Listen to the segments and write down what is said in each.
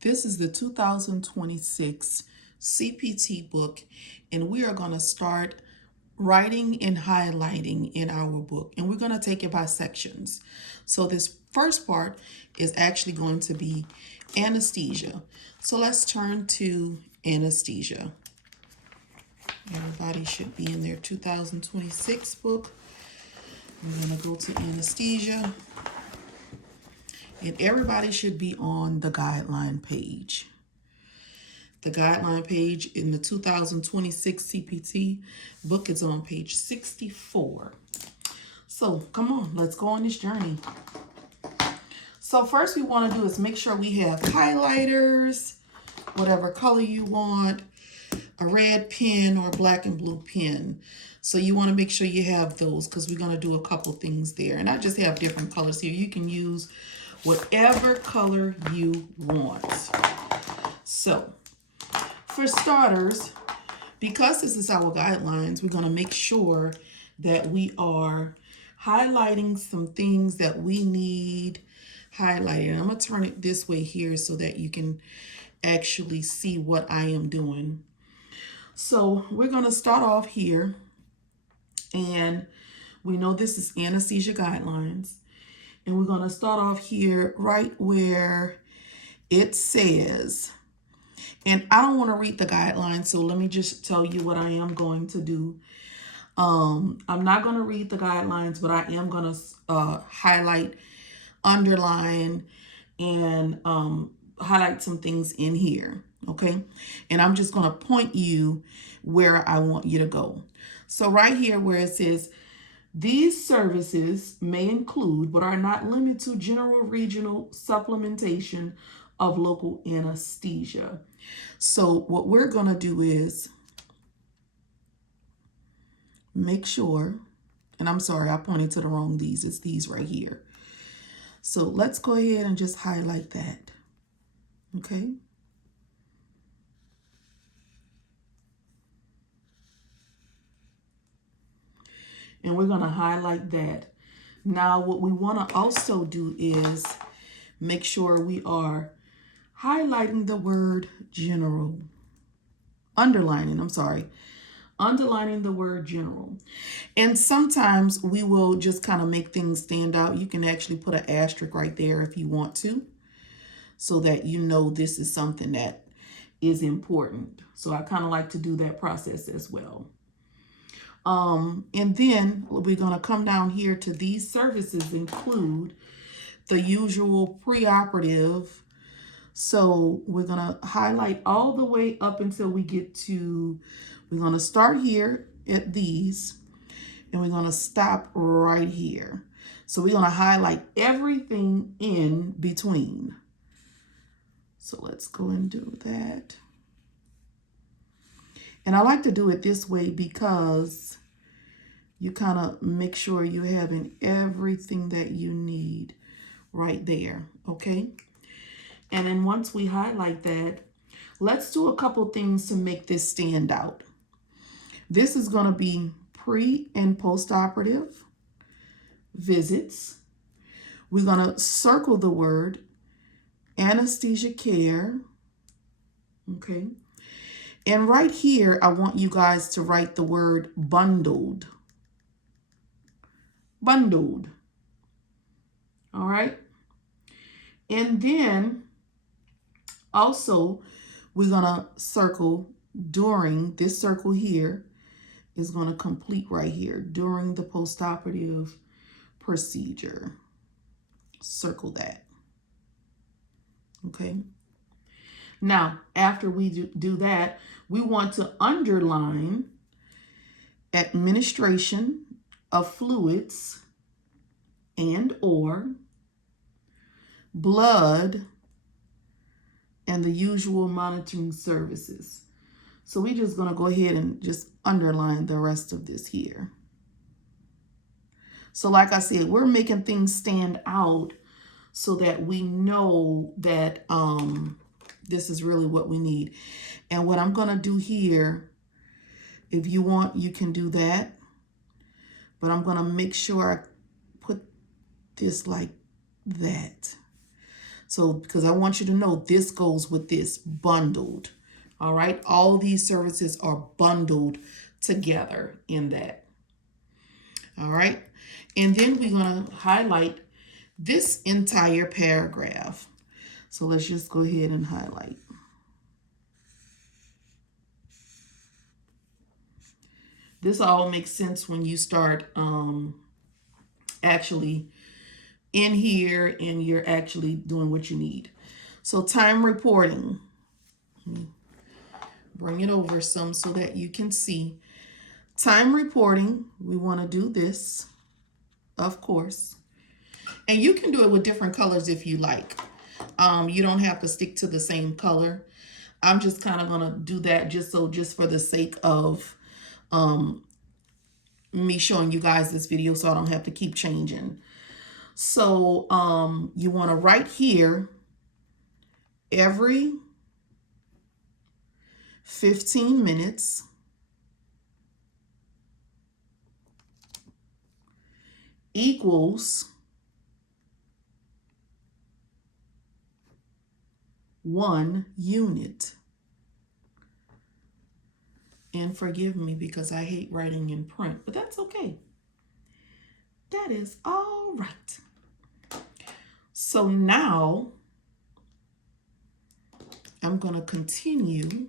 This is the 2026 CPT book, and we are going to start writing and highlighting in our book, and we're going to take it by sections. So this first part is actually going to be anesthesia. So let's turn to anesthesia. Everybody should be in their 2026 book. We're going to go to anesthesia. And everybody should be on the guideline page. The guideline page in the 2026 CPT book is on page 64. So come on, let's go on this journey. So first we want to do is make sure we have highlighters, whatever color you want, a red pen or a black and blue pen. So you want to make sure you have those because we're going to do a couple things there. And I just have different colors here. You can use whatever color you want. So for starters, because this is our guidelines, we're going to make sure that we are highlighting some things that we need highlighted. And I'm going to turn it this way here so that you can actually see what I am doing. So we're going to start off here, and we know this is anesthesia guidelines. And we're going to start off here right where it says, and I don't want to read the guidelines, so let me just tell you what I am going to do. I'm not going to read the guidelines, but I am going to highlight, underline, and highlight some things in here, okay? And I'm just going to point you where I want you to go. So right here where it says, these services may include, but are not limited to, general regional supplementation of local anesthesia. So what we're going to do is make sure, and I'm sorry, I pointed to the wrong these. It's these right here. So let's go ahead and just highlight that. Okay. And we're going to highlight that. Now, what we want to also do is make sure we are highlighting the word general. Underlining the word general. And sometimes we will just kind of make things stand out. You can actually put an asterisk right there if you want to, so that you know this is something that is important. So I kind of like to do that process as well. And then we're going to come down here to these services include the usual preoperative. So we're going to highlight all the way up until we get to, we're going to start here at these, and we're going to stop right here. So we're going to highlight everything in between. So let's go and do that. And I like to do it this way because you kind of make sure you're having everything that you need right there, okay? And then once we highlight that, let's do a couple things to make this stand out. This is going to be pre and post-operative visits. We're going to circle the word anesthesia care, okay? And right here, I want you guys to write the word bundled. Bundled. All right. And then also, we're going to circle during, this circle here is going to complete right here, during the postoperative procedure. Circle that. Okay. Now, after we do that, we want to underline administration of fluids and or blood and the usual monitoring services. So we're just going to go ahead and just underline the rest of this here. So like I said, we're making things stand out so that we know that this is really what we need. And what I'm going to do here, if you want, you can do that. But I'm going to make sure I put this like that. So, because I want you to know this goes with this, bundled. All right. All these services are bundled together in that. All right. And then we're going to highlight this entire paragraph. So let's just go ahead and highlight. This all makes sense when you start actually in here and you're actually doing what you need. So time reporting. Bring it over some so that you can see. Time reporting, we want to do this, of course. And you can do it with different colors if you like. You don't have to stick to the same color. I'm just kind of going to do that just for the sake of me showing you guys this video so I don't have to keep changing. So you want to write here every 15 minutes equals 1 unit. And forgive me because I hate writing in print, but that's okay. That is all right. So now I'm going to continue.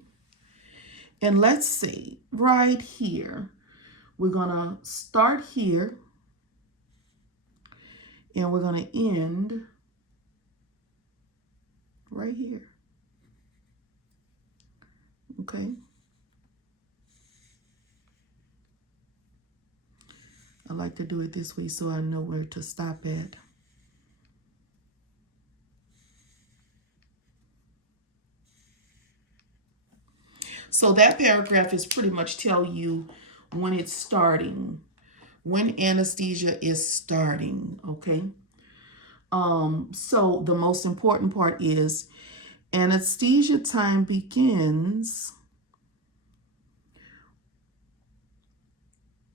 And let's see, right here, we're going to start here and we're going to end right here. Okay. I like to do it this way so I know where to stop at. So that paragraph is pretty much tell you when it's starting, when anesthesia is starting, okay? So the most important part is anesthesia time begins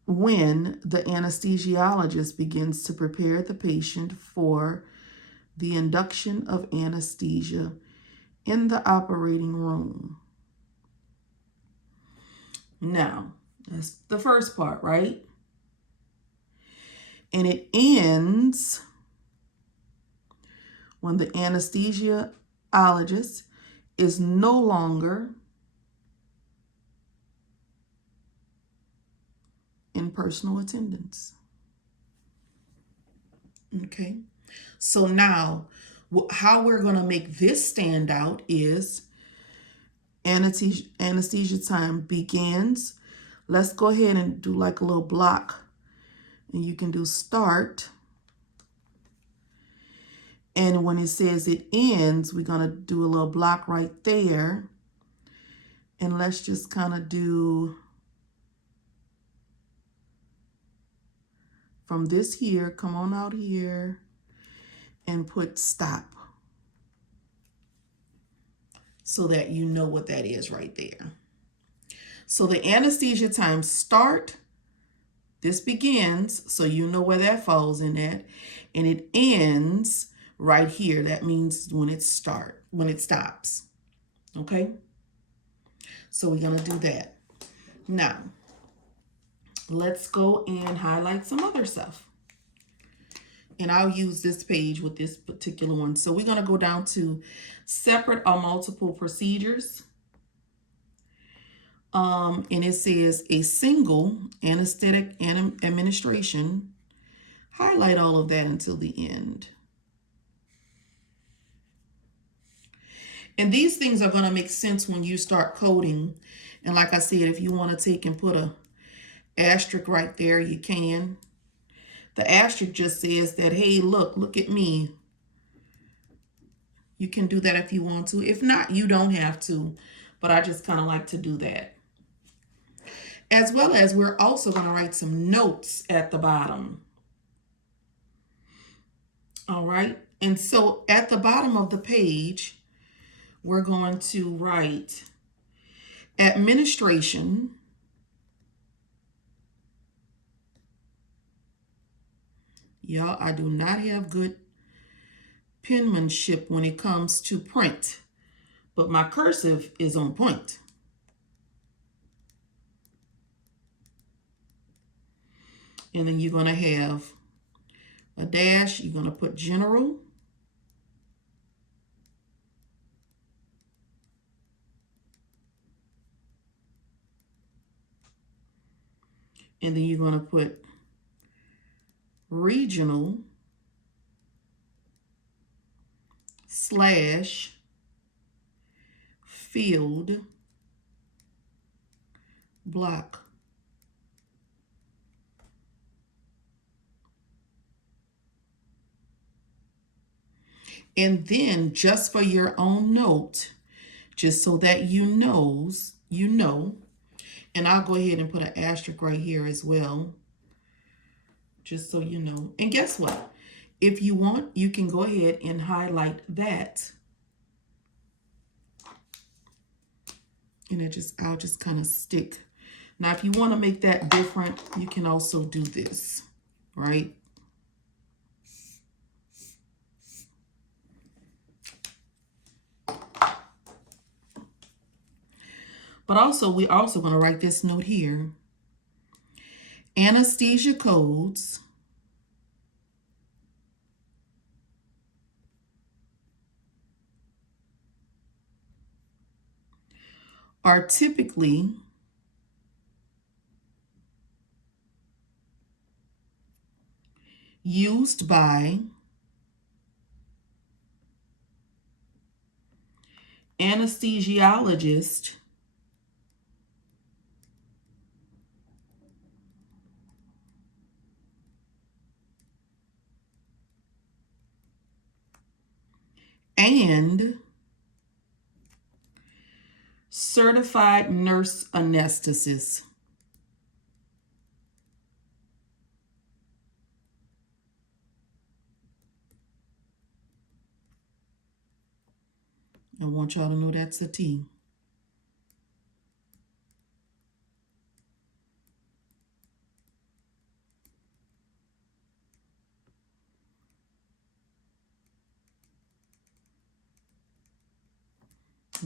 when the anesthesiologist begins to prepare the patient for the induction of anesthesia in the operating room. Now, that's the first part, right? And it ends when the anesthesiologist is no longer in personal attendance. Okay, so now how we're going to make this stand out is anesthesia time begins. Let's go ahead and do like a little block, and you can do start. And when it says it ends, we're going to do a little block right there. And let's just kind of do from this here, come on out here and put stop so that you know what that is right there. So the anesthesia time start, this begins, so you know where that falls in that, and it ends right here. That means when it stops. Okay? So we're going to do that. Now, let's go and highlight some other stuff. And I'll use this page with this particular one. So we're going to go down to separate or multiple procedures. And it says a single anesthetic administration. Highlight all of that until the end. And these things are going to make sense when you start coding. And like I said, if you want to take and put a asterisk right there, you can. The asterisk just says that, hey, look at me. You can do that if you want to. If not, you don't have to. But I just kind of like to do that. As well as we're also going to write some notes at the bottom. All right. And so at the bottom of the page, we're going to write administration. Y'all, I do not have good penmanship when it comes to print, but my cursive is on point. And then you're going to have a dash. You're going to put general. And then you're going to put regional slash field block. And then just for your own note, just so that you know, and I'll go ahead and put an asterisk right here as well, just so you know. And guess what? If you want, you can go ahead and highlight that. And I'll just kind of stick. Now, if you want to make that different, you can also do this, right? But also, we're also going to write this note here. Anesthesia codes are typically used by anesthesiologists and certified nurse anesthetists. I want y'all to know that's a T.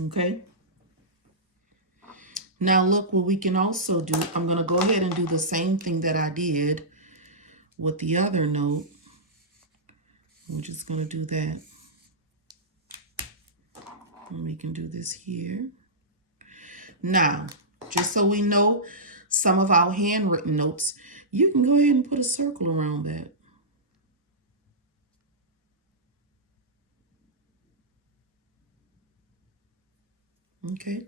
Okay. Now look what we can also do. I'm going to go ahead and do the same thing that I did with the other note. We're just going to do that. And we can do this here. Now, just so we know some of our handwritten notes, you can go ahead and put a circle around that. Okay.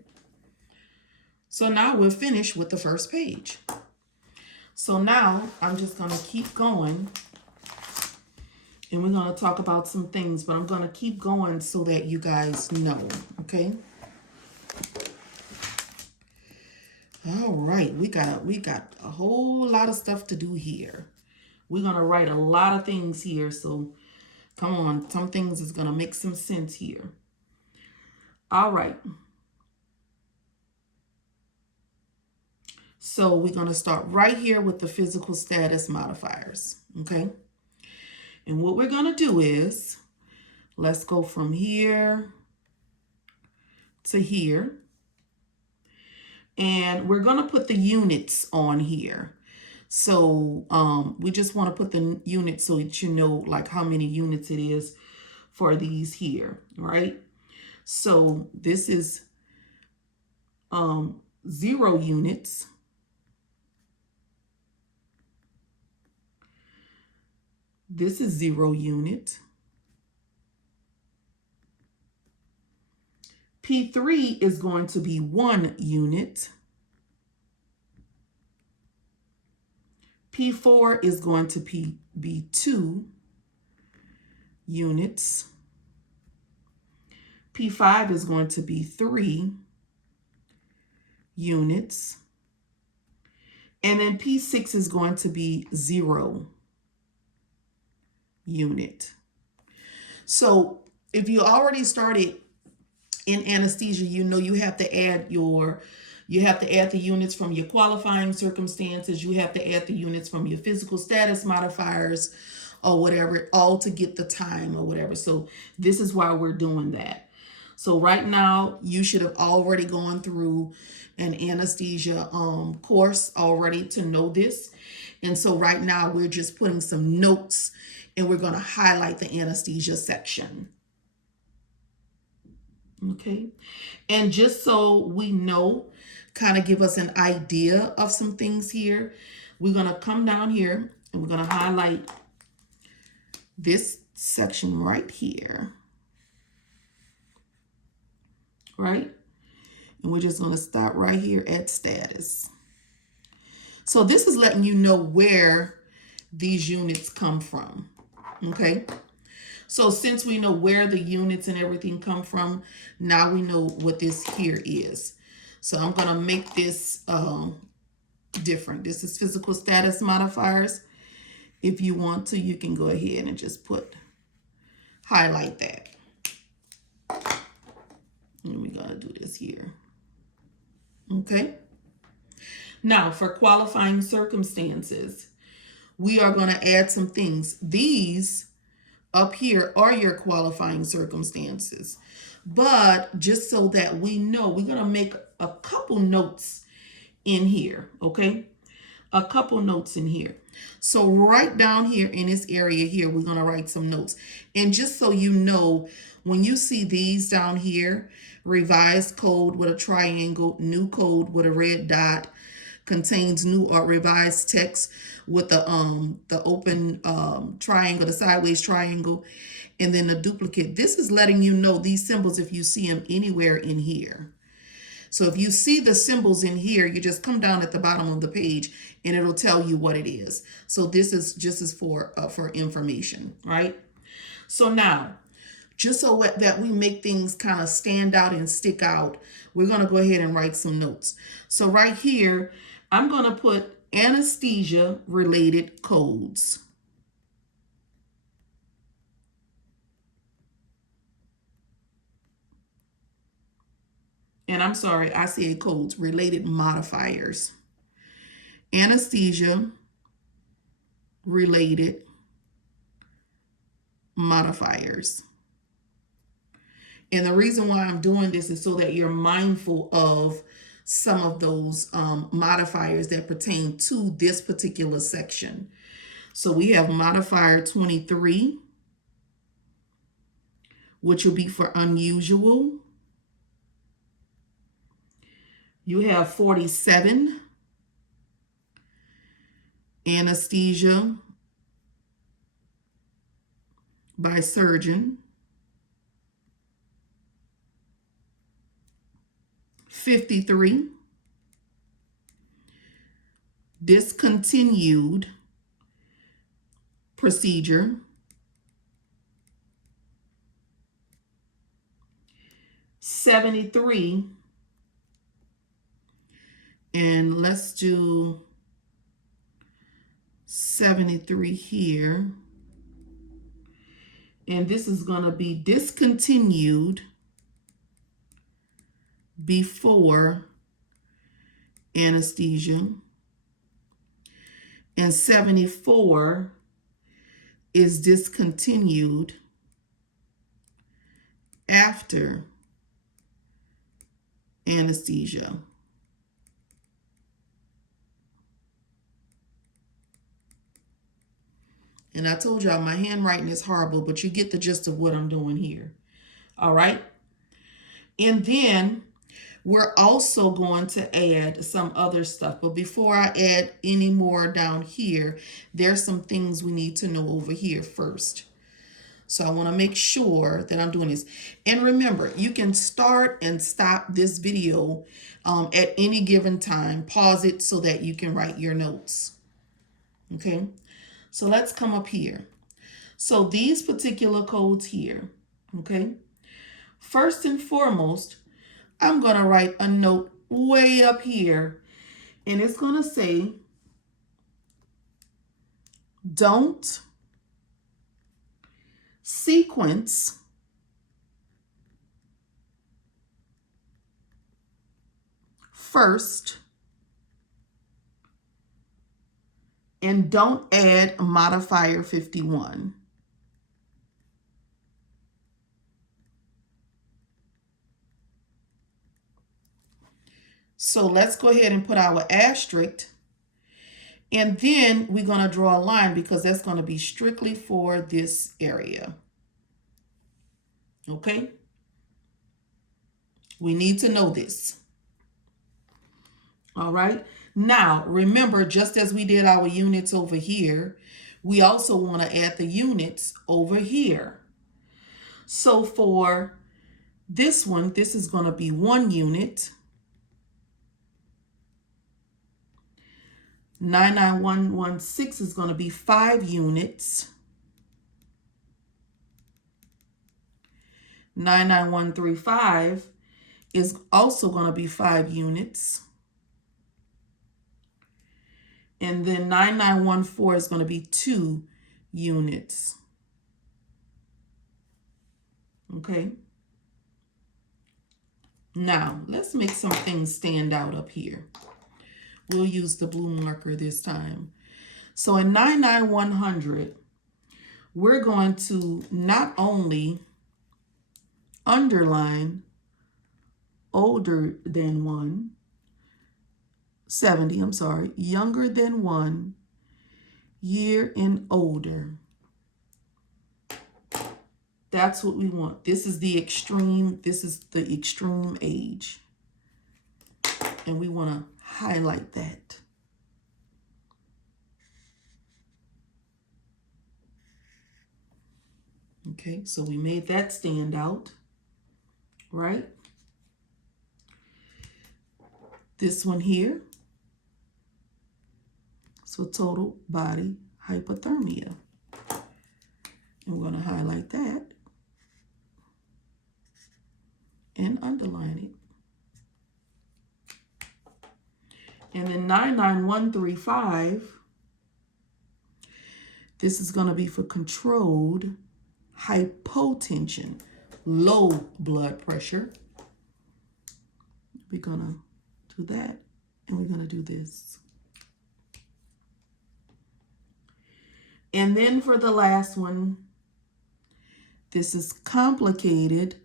So now we're finished with the first page. So now I'm just going to keep going. And we're going to talk about some things, but I'm going to keep going so that you guys know, okay? All right, we got a whole lot of stuff to do here. We're going to write a lot of things here, so come on, some things is going to make some sense here. All right. So we're going to start right here with the physical status modifiers, okay? And what we're going to do is, let's go from here to here. And we're going to put the units on here. So we just want to put the units so that you know like how many units it is for these here, right? So this is 0 units. This is 0 unit. P3 is going to be 1 unit. P4 is going to be 2 units. P5 is going to be 3 units. And then P6 is going to be 0 unit. So if you already started in anesthesia, you know you have to add the units from your qualifying circumstances. You have to add the units from your physical status modifiers. or whatever, all to get the time or whatever. So this is why we're doing that. So right now, you should have already gone through an anesthesia course already to know this. And so right now, we're just putting some notes and we're going to highlight the anesthesia section. Okay. And just so we know, kind of give us an idea of some things here, we're going to come down here and we're going to highlight this section right here. Right? And we're just going to stop right here at status. So this is letting you know where these units come from. Okay? So since we know where the units and everything come from, now we know what this here is. So I'm going to make this different. This is physical status modifiers. If you want to, you can go ahead and just highlight that. And we're going to do this here. Okay. Now for qualifying circumstances, we are going to add some things. These up here are your qualifying circumstances. But just so that we know, we're going to make a couple notes in here. Okay. A couple notes in here. So right down here in this area here, we're going to write some notes. And just so you know, when you see these down here, revised code with a triangle, new code with a red dot, contains new or revised text with the open triangle, the sideways triangle, and then the duplicate. This is letting you know these symbols if you see them anywhere in here. So if you see the symbols in here, you just come down at the bottom of the page and it'll tell you what it is. So this is just as for information, right? So now, just so that we make things kind of stand out and stick out, we're going to go ahead and write some notes. So right here, I'm going to put anesthesia related codes. And I'm sorry, I said codes, related modifiers. Anesthesia related modifiers. And the reason why I'm doing this is so that you're mindful of some of those modifiers that pertain to this particular section. So we have modifier 23, which will be for unusual. You have 47, anesthesia by surgeon. 53, discontinued procedure. 73, and let's do 73 here. And this is going to be discontinued before anesthesia. And 74 is discontinued after anesthesia. And I told y'all my handwriting is horrible, but you get the gist of what I'm doing here. All right. And then we're also going to add some other stuff. But before I add any more down here, there's some things we need to know over here first. So I want to make sure that I'm doing this. And remember, you can start and stop this video at any given time. Pause it so that you can write your notes. Okay. So let's come up here. So these particular codes here, okay. First and foremost, I'm going to write a note way up here, and it's going to say, don't sequence first And don't add modifier 51. So let's go ahead and put our asterisk. And then we're going to draw a line because that's going to be strictly for this area. Okay? We need to know this. All right. Now, remember, just as we did our units over here, we also want to add the units over here. So for this one, this is going to be 1 unit. 99116 is going to be 5 units. 99135 is also going to be 5 units. And then 9914 is going to be 2 units. Okay. Now, let's make some things stand out up here. We'll use the blue marker this time. So in 99100, we're going to not only underline older than 1, 70, I'm sorry, younger than 1 year and older. That's what we want. This is the extreme age. And we want to highlight that. Okay, so we made that stand out, right? This one here. So total body hypothermia. And we're going to highlight that and underline it. And then 99135, this is going to be for controlled hypotension, low blood pressure. We're going to do that, and we're going to do this. And then for the last one, this is complicated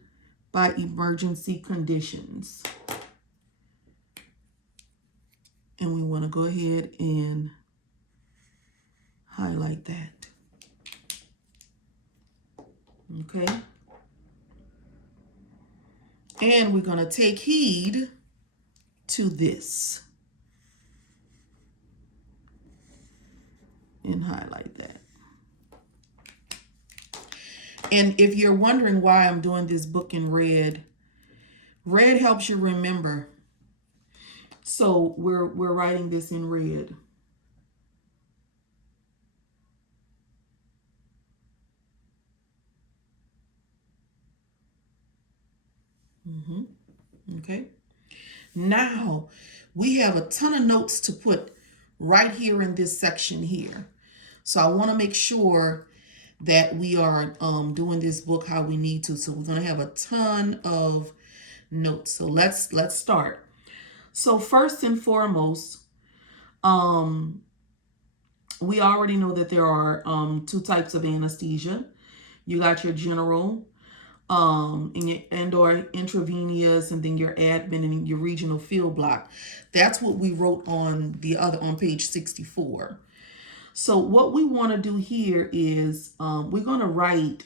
by emergency conditions. And we want to go ahead and highlight that. Okay. And we're going to take heed to this and highlight that. And if you're wondering why I'm doing this book in red, red helps you remember. So we're writing this in red. Okay. Now we have a ton of notes to put right here in this section here. So I want to make sure that we are doing this book how we need to. So we're going to have a ton of notes. So let's start. So first and foremost, we already know that there are 2 types of anesthesia. You got your general and or intravenous, and then your admin and your regional field block. That's what we wrote on page 64. So what we want to do here is we're going to write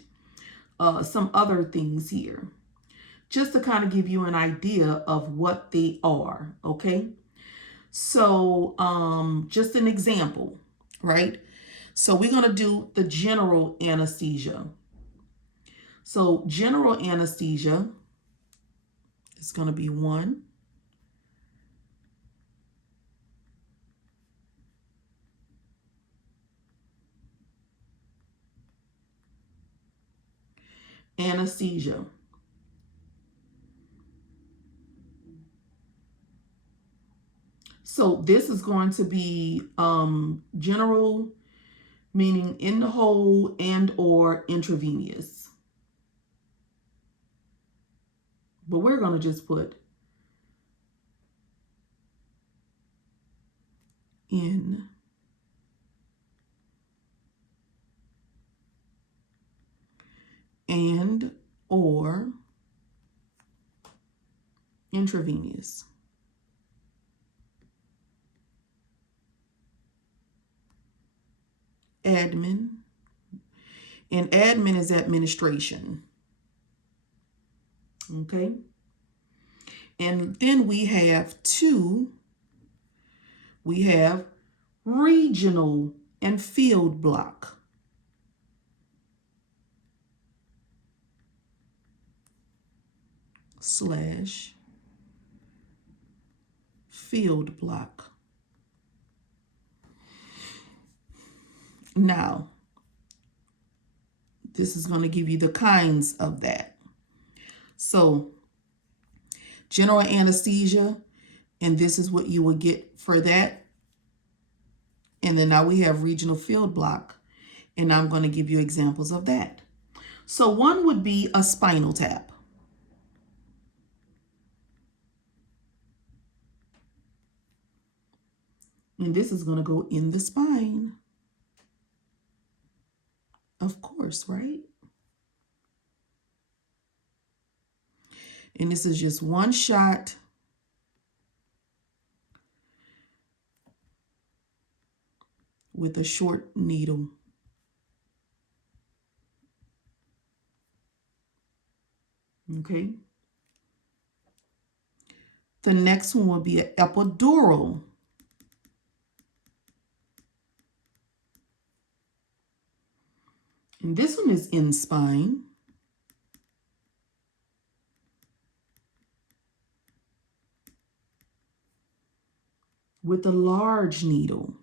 some other things here, just to kind of give you an idea of what they are, okay? So just an example, right? So we're going to do the general anesthesia. So general anesthesia is going to be 1. Anesthesia. So this is going to be general, meaning in the hole and or intravenous. But we're going to just put in and or intravenous. Admin, and admin is administration. Okay. And then we have regional and field block. Slash field block. Now, this is going to give you the kinds of that. So, general anesthesia, and this is what you will get for that. And then now we have regional field block, and I'm going to give you examples of that. So one would be a spinal tap. And this is going to go in the spine. Of course, right? And this is just one shot with a short needle. Okay. The next one will be an epidural. And this one is in spine. With a large needle.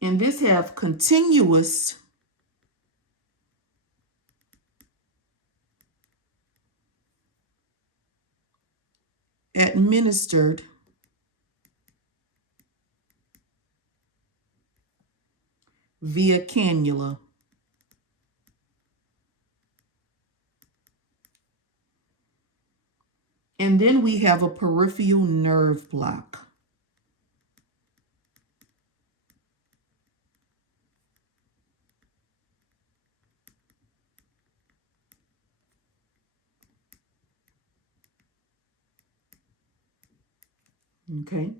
And this have continuous administered via cannula. And then we have a peripheral nerve block. Okay.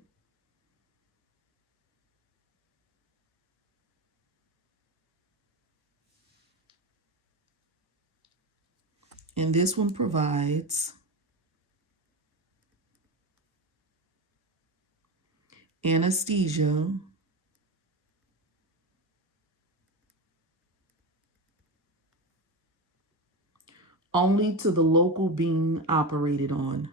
And this one provides anesthesia only to the local being operated on.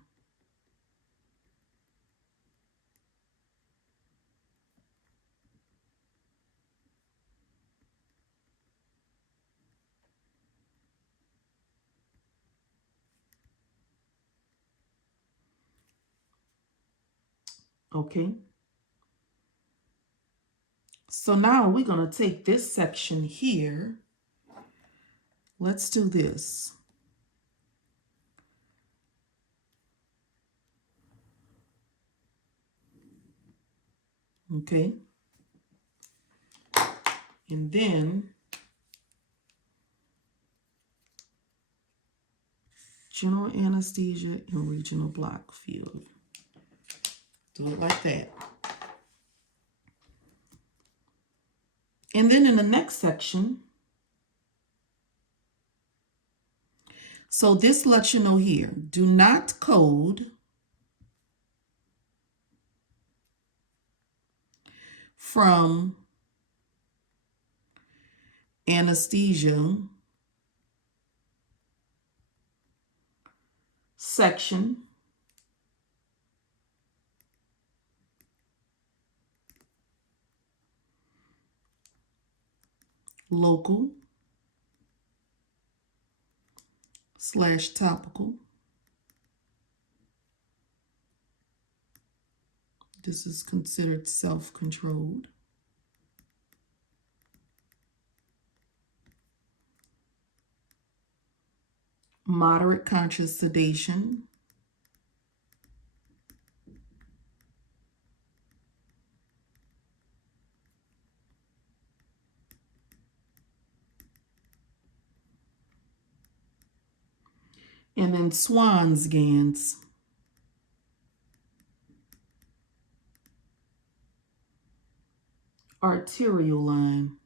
Okay. So now we're going to take this section here. Let's do this. Okay. And then general anesthesia and regional block field. Do it like that. And then in the next section, so this lets you know here, do not code from anesthesia section local / topical. This is considered self-controlled. Moderate conscious sedation. And then Swan's Gans. Arterial line.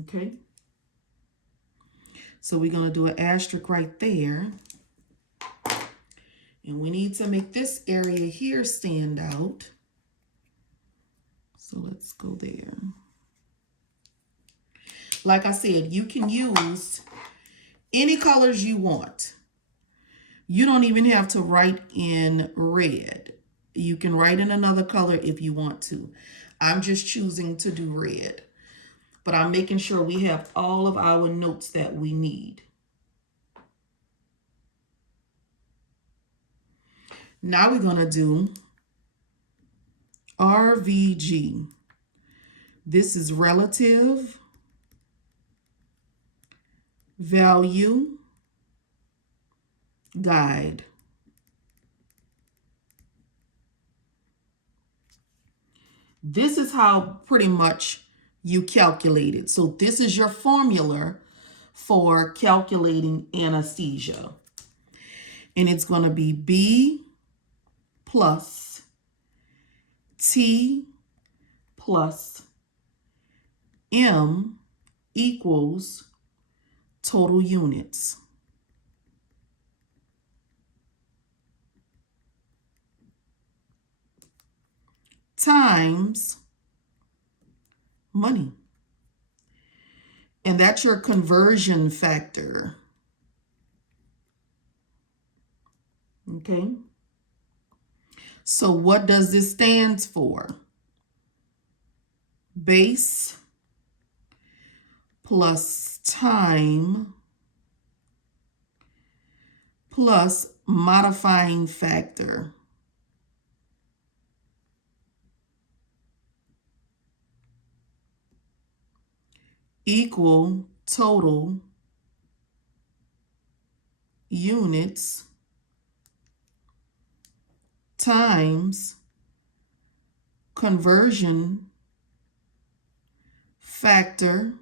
Okay. So we're going to do an asterisk right there. And we need to make this area here stand out. So let's go there. Like I said, you can use any colors you want. You don't even have to write in red. You can write in another color if you want to. I'm just choosing to do red. But I'm making sure we have all of our notes that we need. Now we're going to do RVG. This is relative value guide. This is how pretty much you calculate it. So this is your formula for calculating anesthesia. And it's going to be B plus T plus M equals total units. Times money. And that's your conversion factor. Okay. So what does this stand for? Base plus time plus modifying factor. Equal total units times conversion factor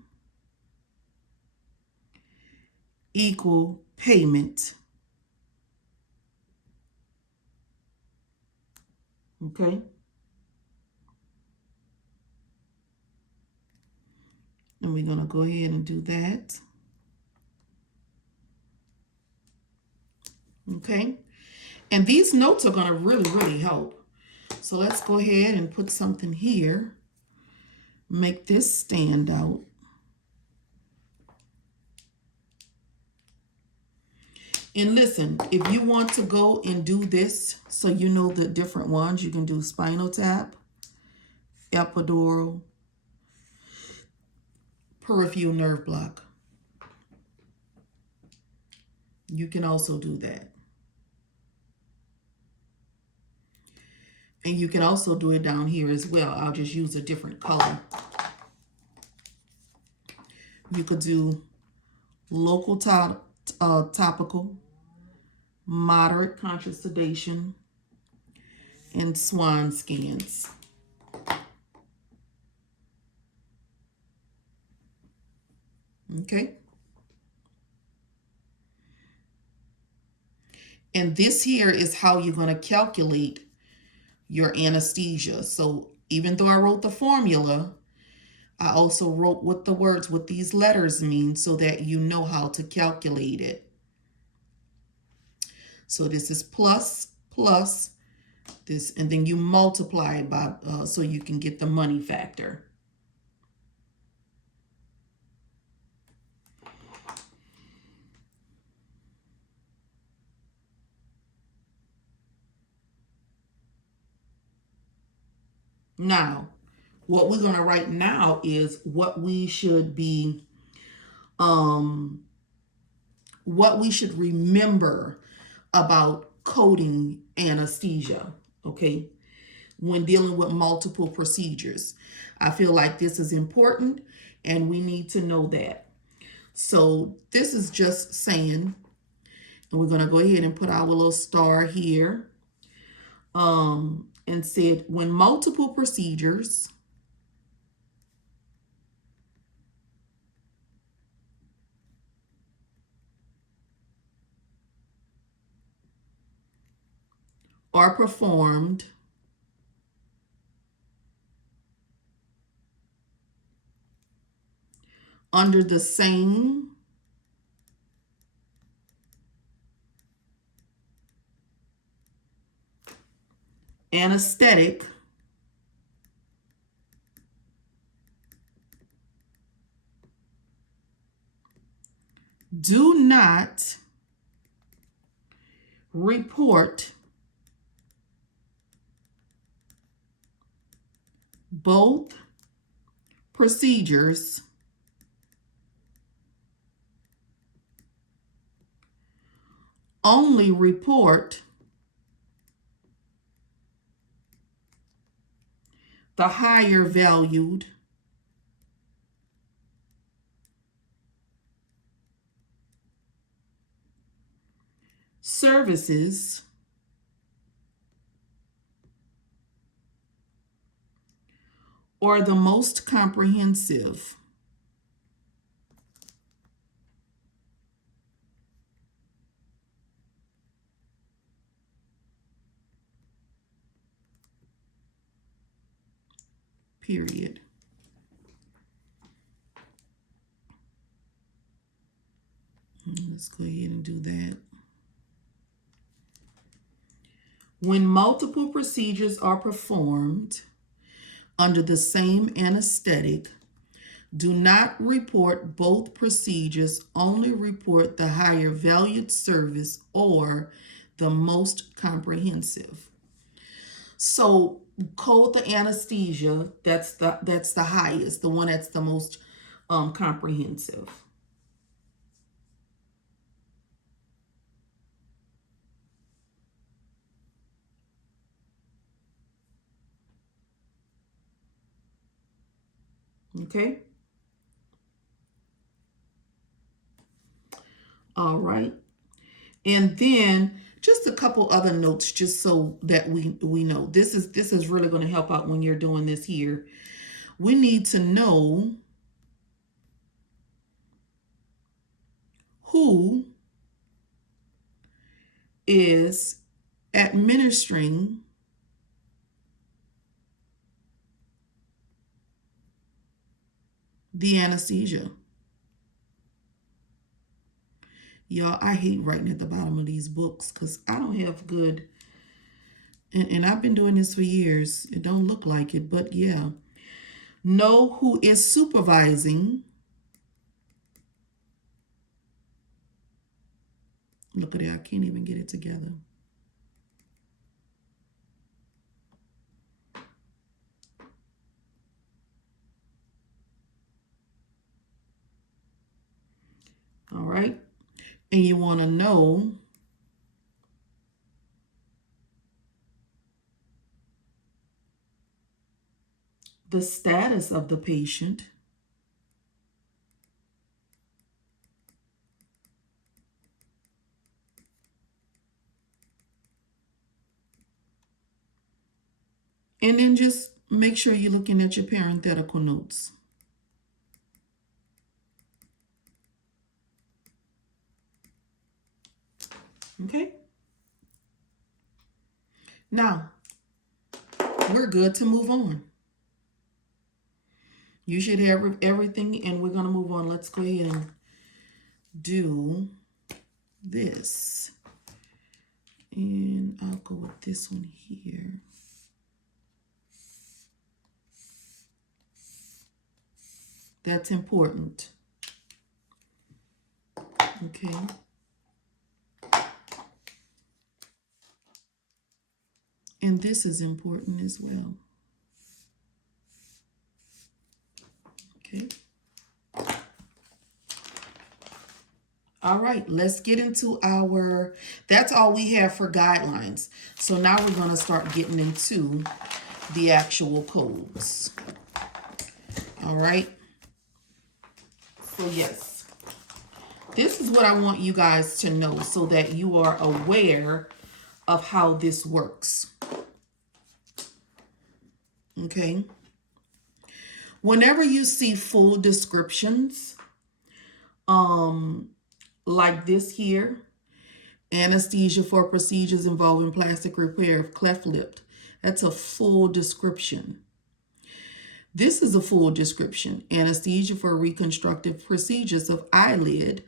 equal payment. Okay. And we're going to go ahead and do that. Okay. And these notes are going to really help. So let's go ahead and put something here. Make this stand out. And listen, if you want to go and do this, so you know the different ones, you can do spinal tap, epidural, peripheral nerve block. You can also do that. And you can also do it down here as well. I'll just use a different color. You could do local topical, moderate conscious sedation, and swan scans. Okay. And this here is how you're going to calculate your anesthesia. So even though I wrote the formula, I also wrote what the words, what these letters mean, so that you know how to calculate it. So this is plus this, and then you multiply it by, so you can get the money factor. Now, what we're going to write now is what we should be, what we should remember about coding anesthesia, okay, when dealing with multiple procedures. I feel like this is important and we need to know that. So this is just saying, and we're going to go ahead and put our little star here, and said when multiple procedures are performed under the same anesthetic do not report both procedures only report the higher valued services or the most comprehensive. Period. Let's go ahead and do that. When multiple procedures are performed under the same anesthetic, do not report both procedures, only report the higher valued service or the most comprehensive. So code the anesthesia, that's the highest, the one that's the most comprehensive. Okay. All right. And then just a couple other notes, just so that we know. This is really going to help out when you're doing this here. We need to know who is administering the anesthesia. Y'all, I hate writing at the bottom of these books because I don't have good, and I've been doing this for years. It don't look like it, but yeah. Know who is supervising. Look at it, I can't even get it together. All right. And you want to know the status of the patient and then just make sure you're looking at your parenthetical notes. Okay. Now, we're good to move on. You should have everything, and we're going to move on. Let's go ahead and do this. And I'll go with this one here. That's important. Okay. And this is important as well. Okay. All right, let's get into our, that's all we have for guidelines. So now we're going to start getting into the actual codes. All right. So yes, this is what I want you guys to know so that you are aware of how this works. Okay. Whenever you see full descriptions, like this here, Anesthesia for procedures involving plastic repair of cleft lip. That's a full description. This is a full description. Anesthesia for reconstructive procedures of eyelid.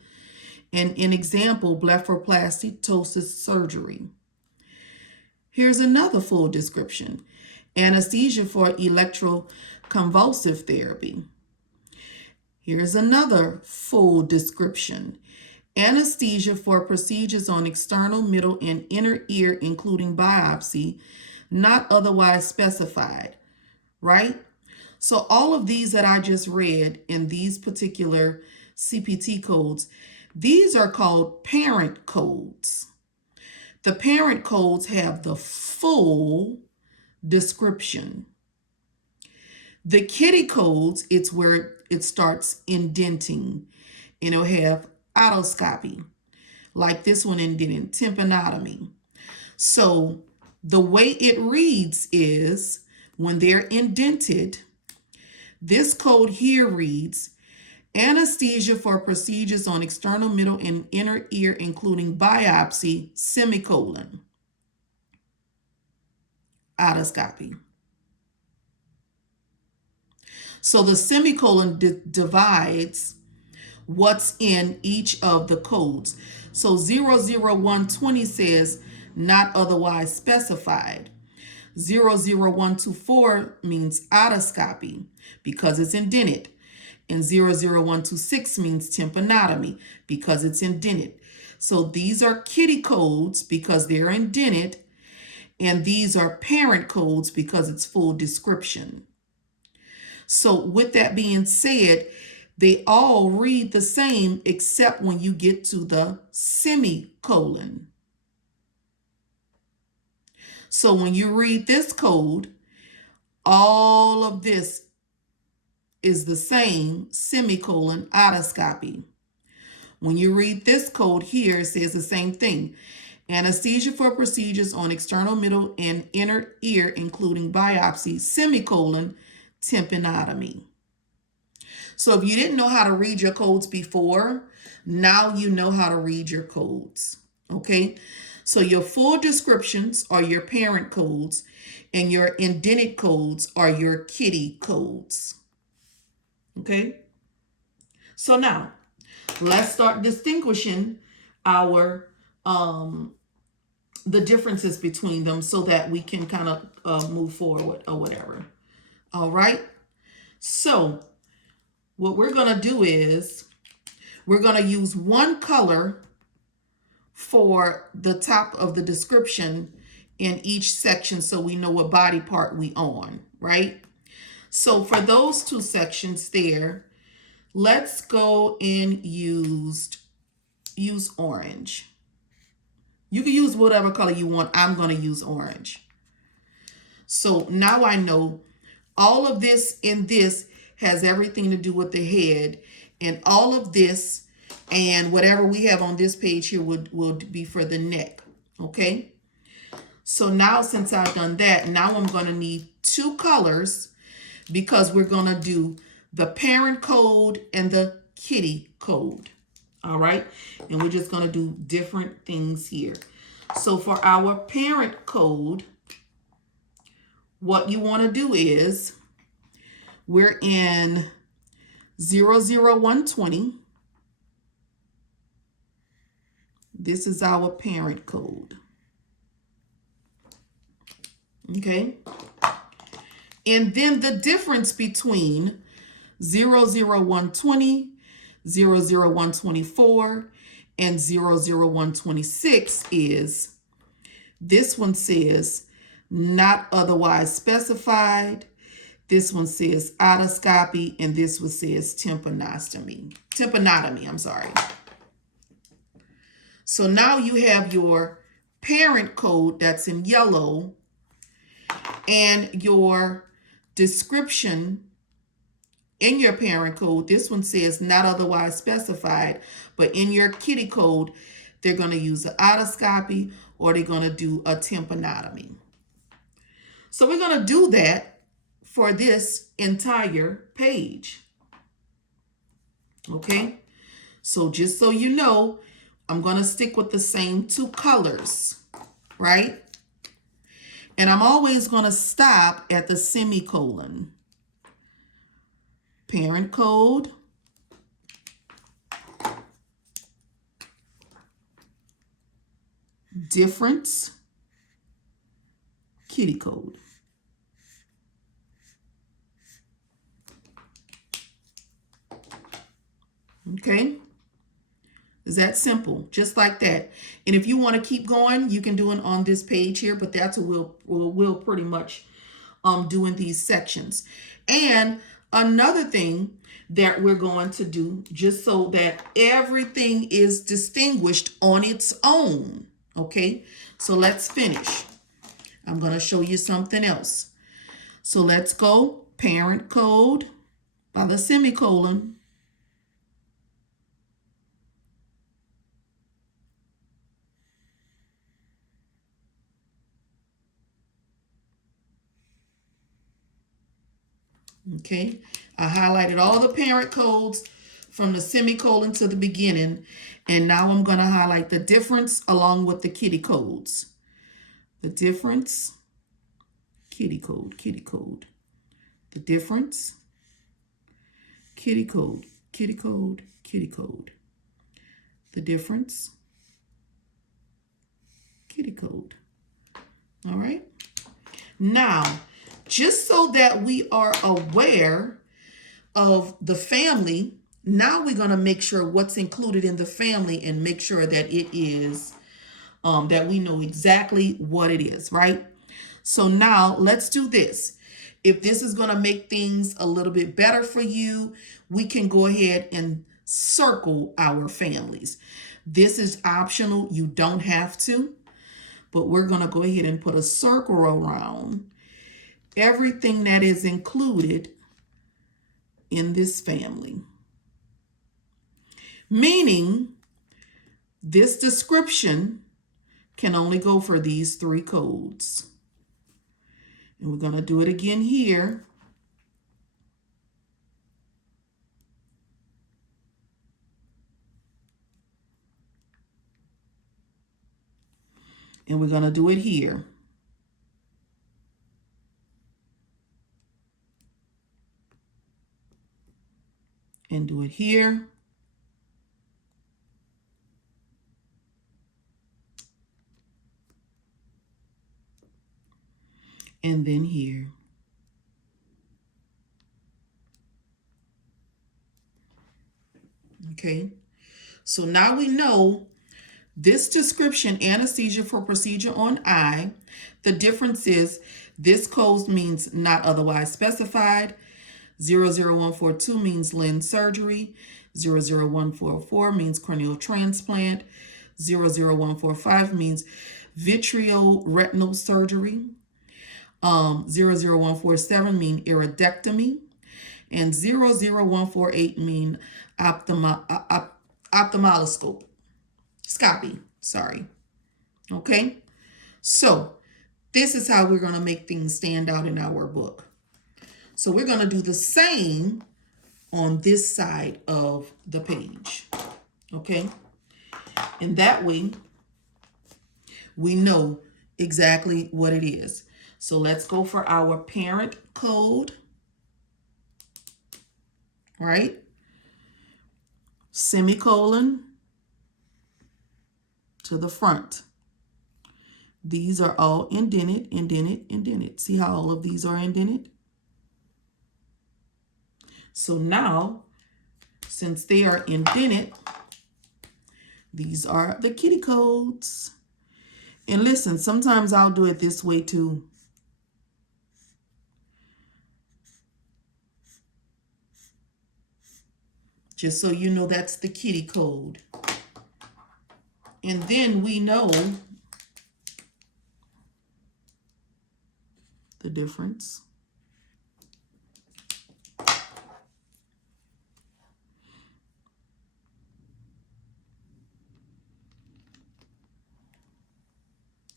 And an example, blepharoplasty ptosis surgery. Here's another full description. Anesthesia for electroconvulsive therapy. Here's another full description. Anesthesia for procedures on external, middle, and inner ear, including biopsy, not otherwise specified, right? So all of these that I just read in these particular CPT codes, these are called parent codes. The parent codes have the full description. The kitty codes, it's where it starts indenting. And it'll have otoscopy, like this one indented, tympanotomy. So the way it reads is, when they're indented, this code here reads, anesthesia for procedures on external, middle, and inner ear, including biopsy, semicolon, otoscopy. So the semicolon divides what's in each of the codes. So 00120 says not otherwise specified. 00124 means otoscopy because it's indented. And 00126 means tympanotomy because it's indented. So these are kitty codes because they're indented, and these are parent codes because it's full description. So with that being said, they all read the same except when you get to the semicolon. So when you read this code, all of this is the same, semicolon, otoscopy. When you read this code here, it says the same thing. Anesthesia for procedures on external, middle, and inner ear, including biopsy, semicolon, tympanotomy. So if you didn't know how to read your codes before, now you know how to read your codes, okay? So your full descriptions are your parent codes, and your indented codes are your kitty codes, okay? So now, let's start distinguishing our the differences between them so that we can kind of move forward or whatever. All right. So what we're going to do is we're going to use one color for the top of the description in each section so we know what body part we on, right? So for those two sections there, let's go and use orange. You can use whatever color you want. I'm going to use orange. So now I know all of this in this has everything to do with the head, and all of this and whatever we have on this page here will be for the neck, okay? So now since I've done that, now I'm going to need two colors because we're going to do the parent code and the kitty code. All right. And we're just going to do different things here. So for our parent code, what you want to do is we're in 00120. This is our parent code. Okay. And then the difference between 00120, 00124, and 00126 is this one says not otherwise specified. This one says otoscopy, and this one says tympanotomy. I'm sorry. So now you have your parent code that's in yellow and your description in your parent code. This one says not otherwise specified, but in your kitty code, they're going to use an otoscopy or they're going to do a tympanotomy. So we're going to do that for this entire page. Okay. So just so you know, I'm going to stick with the same two colors, right? And I'm always going to stop at the semicolon. Parent code. Difference. Kitty code. Okay? Is that simple? Just like that. And if you want to keep going, you can do it on this page here, but that's what we'll pretty much do in these sections. And another thing that we're going to do, just so that everything is distinguished on its own. Okay? So let's finish. I'm going to show you something else. So let's go parent code by the semicolon. Okay, I highlighted all the parent codes from the semicolon to the beginning, and now I'm going to highlight the difference along with the kitty codes. The difference, kitty code, the difference, kitty code, kitty code, kitty code, the difference, kitty code. All right. Now, just so that we are aware of the family, now we're going to make sure what's included in the family and make sure that it is, that we know exactly what it is, right? So now let's do this. If this is going to make things a little bit better for you, we can go ahead and circle our families. This is optional. You don't have to, but we're going to go ahead and put a circle around everything that is included in this family. Meaning, this description can only go for these three codes. And we're going to do it again here. And we're going to do it here. And do it here. And then here. Okay. So now we know this description, anesthesia for procedure on eye. The difference is this code means not otherwise specified. 00142 means lens surgery. 00144 means corneal transplant. 00145 means vitreoretinal surgery. 00147 mean iridectomy. And 00148 mean ophthalmoscope. Sorry. Okay? So, this is how we're going to make things stand out in our book. So we're going to do the same on this side of the page. Okay? And that way, we know exactly what it is. So let's go for our parent code. Right? Semicolon to the front. These are all indented, indented, indented. See how all of these are indented? So now, since they are indented, these are the kitty codes. And listen, sometimes I'll do it this way too. Just so you know, that's the kitty code. And then we know the difference.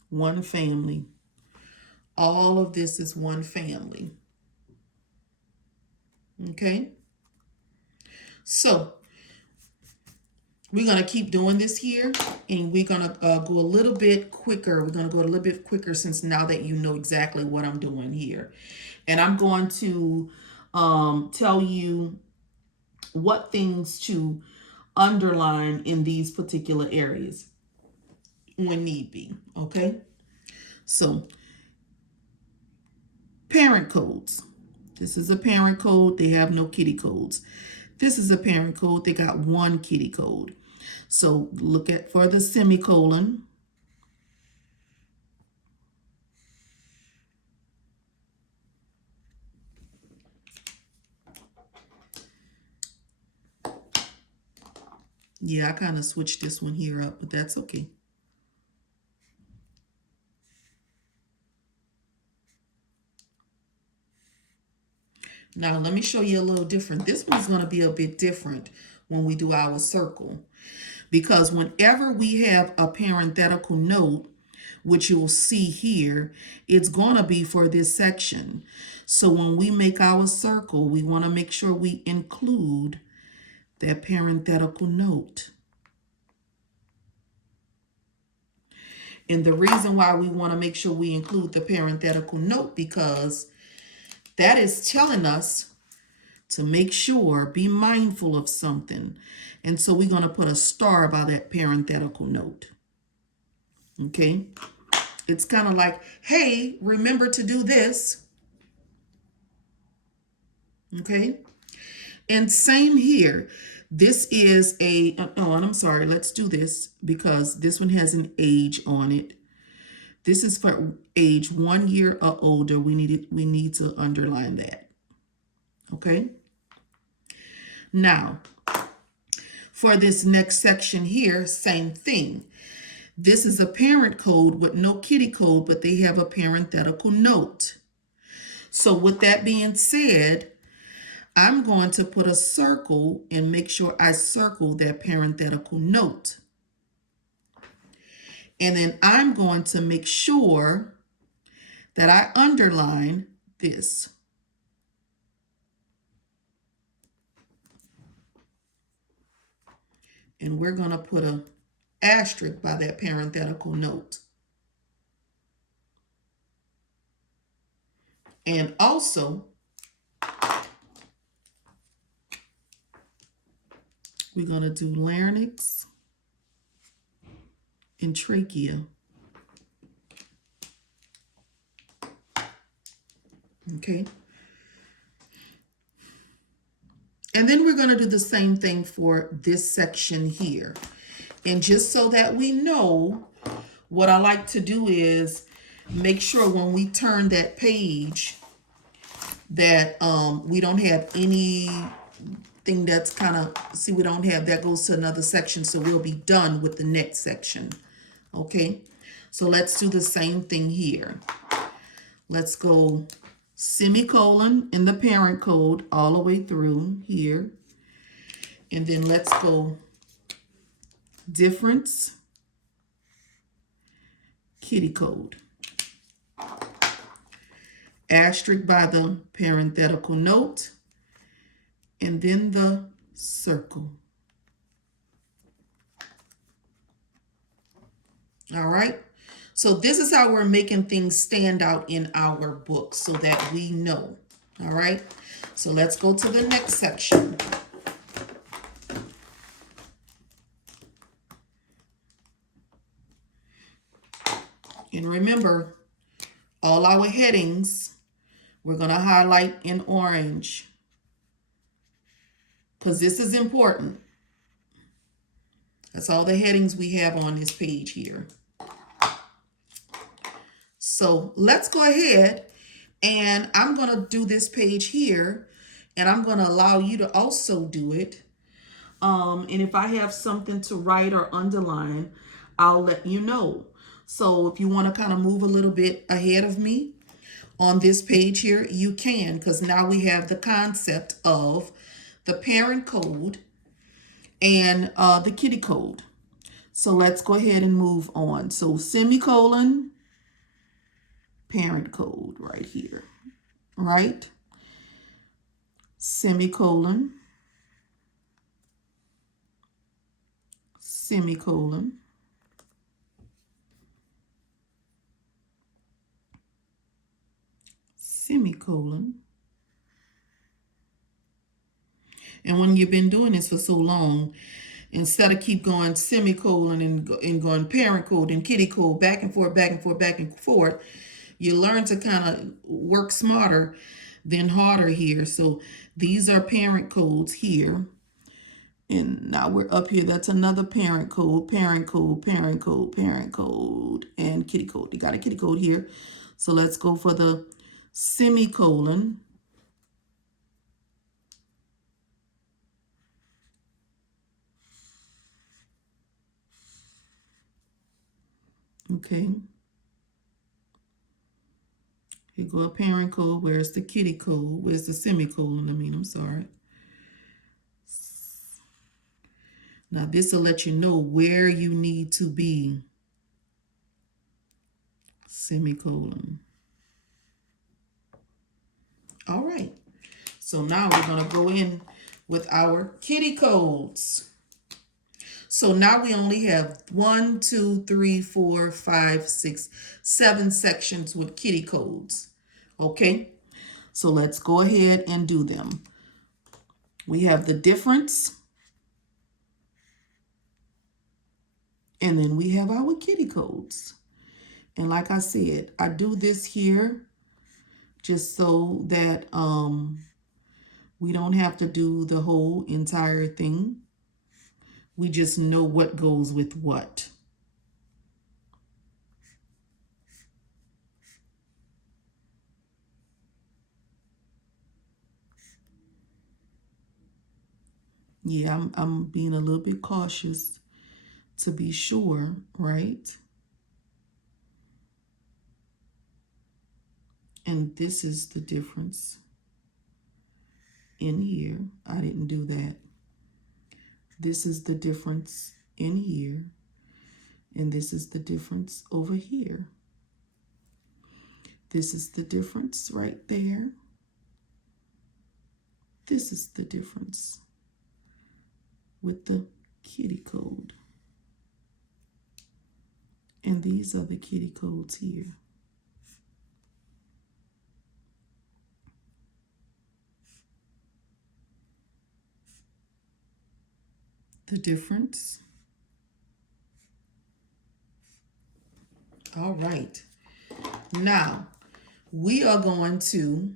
One family. All of this is one family. Okay? So, We're going to keep doing this here, and we're going to go a little bit quicker. We're going to go a little bit quicker since now that you know exactly what I'm doing here. And I'm going to tell you what things to underline in these particular areas when need be, okay? So, parent codes. This is a parent code. They have no kitty codes. This is a parent code. They got one kitty code. So look at for the semicolon. Yeah, I kind of switched this one here up, but that's okay. Now, let me show you a little different. This one's going to be a bit different when we do our circle. Because whenever we have a parenthetical note, which you'll see here, it's going to be for this section. So when we make our circle, we want to make sure we include that parenthetical note. And the reason why we want to make sure we include the parenthetical note, because that is telling us to make sure, be mindful of something. And so we're going to put a star by that parenthetical note. Okay? It's kind of like, hey, remember to do this. Okay? And same here. This is a, oh, and I'm sorry, let's do this because this one has an age on it. This is for age 1 year or older. We need to underline that. Okay? Now, for this next section here, same thing. This is a parent code with no kitty code, but they have a parenthetical note. So with that being said, I'm going to put a circle and make sure I circle that parenthetical note. And then I'm going to make sure that I underline this. And we're going to put an asterisk by that parenthetical note. And also, we're going to do larynx and trachea. Okay. And then we're going to do the same thing for this section here. And just so that we know, what I like to do is make sure when we turn that page that we don't have anything that's kind of, see, we don't have, that goes to another section. So we'll be done with the next section. Okay. So let's do the same thing here. Let's go semicolon in the parent code all the way through here. And then let's go difference, kitty code. Asterisk by the parenthetical note. And then the circle. All right. So this is how we're making things stand out in our book so that we know. All right. So let's go to the next section. And remember, all our headings, we're going to highlight in orange because this is important. That's all the headings we have on this page here. So let's go ahead and I'm going to do this page here and I'm going to allow you to also do it. And if I have something to write or underline, I'll let you know. So if you want to kind of move a little bit ahead of me on this page here, you can, because now we have the concept of the parent code and the kitty code. So let's go ahead and move on. So semicolon, parent code right here, right? Semicolon, semicolon, semicolon. And when you've been doing this for so long, instead of keep going semicolon and going parent code and kitty code back and forth, back and forth, back and forth, you learn to kind of work smarter than harder here. So these are parent codes here. And now we're up here. That's another parent code, parent code, parent code, parent code, and kitty code. You got a kitty code here. So let's go for the semicolon. Okay. Here go a parent code. Where's the kitty code? Where's the semicolon? I'm sorry. Now this will let you know where you need to be. Semicolon. All right. So now we're going to go in with our kitty codes. So now we only have 1, 2, 3, 4, 5, 6, 7 sections with kitty codes. Okay, so let's go ahead and do them. We have the difference, and then we have our kitty codes. And like I said, I do this here just so that we don't have to do the whole entire thing. We just know what goes with what. Yeah, I'm being a little bit cautious to be sure, right? And this is the difference in here. I didn't do that. This is the difference in here. And this is the difference over here. This is the difference right there. This is the difference with the kitty code. And these are the kitty codes here. The difference. All right. Now, we are going to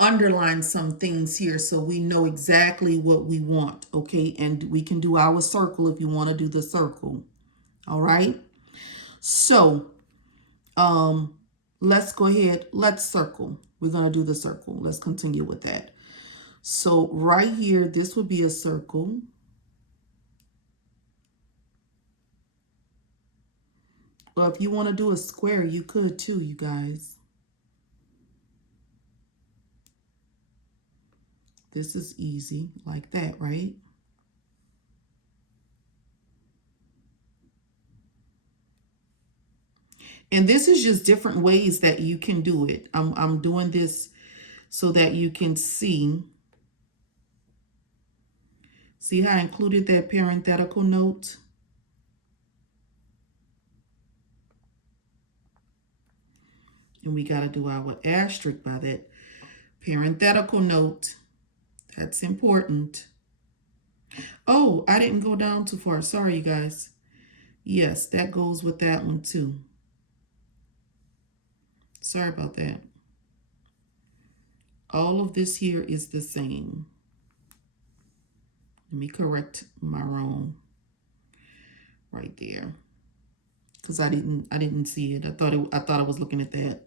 underline some things here so we know exactly what we want, okay? And we can do our circle if you want to do the circle. All right? So, let's go ahead. Let's circle. We're going to do the circle. Let's continue with that. So right here, this would be a circle. Or if you want to do a square, you could too, you guys. This is easy, like that, right? And this is just different ways that you can do it. I'm doing this so that you can see. See how I included that parenthetical note? And we got to do our asterisk by that parenthetical note. That's important. Oh, I didn't go down too far. Sorry, you guys. Yes, that goes with that one too. Sorry about that. All of this here is the same. Let me correct my wrong right there, because I didn't see it. I thought I was looking at that.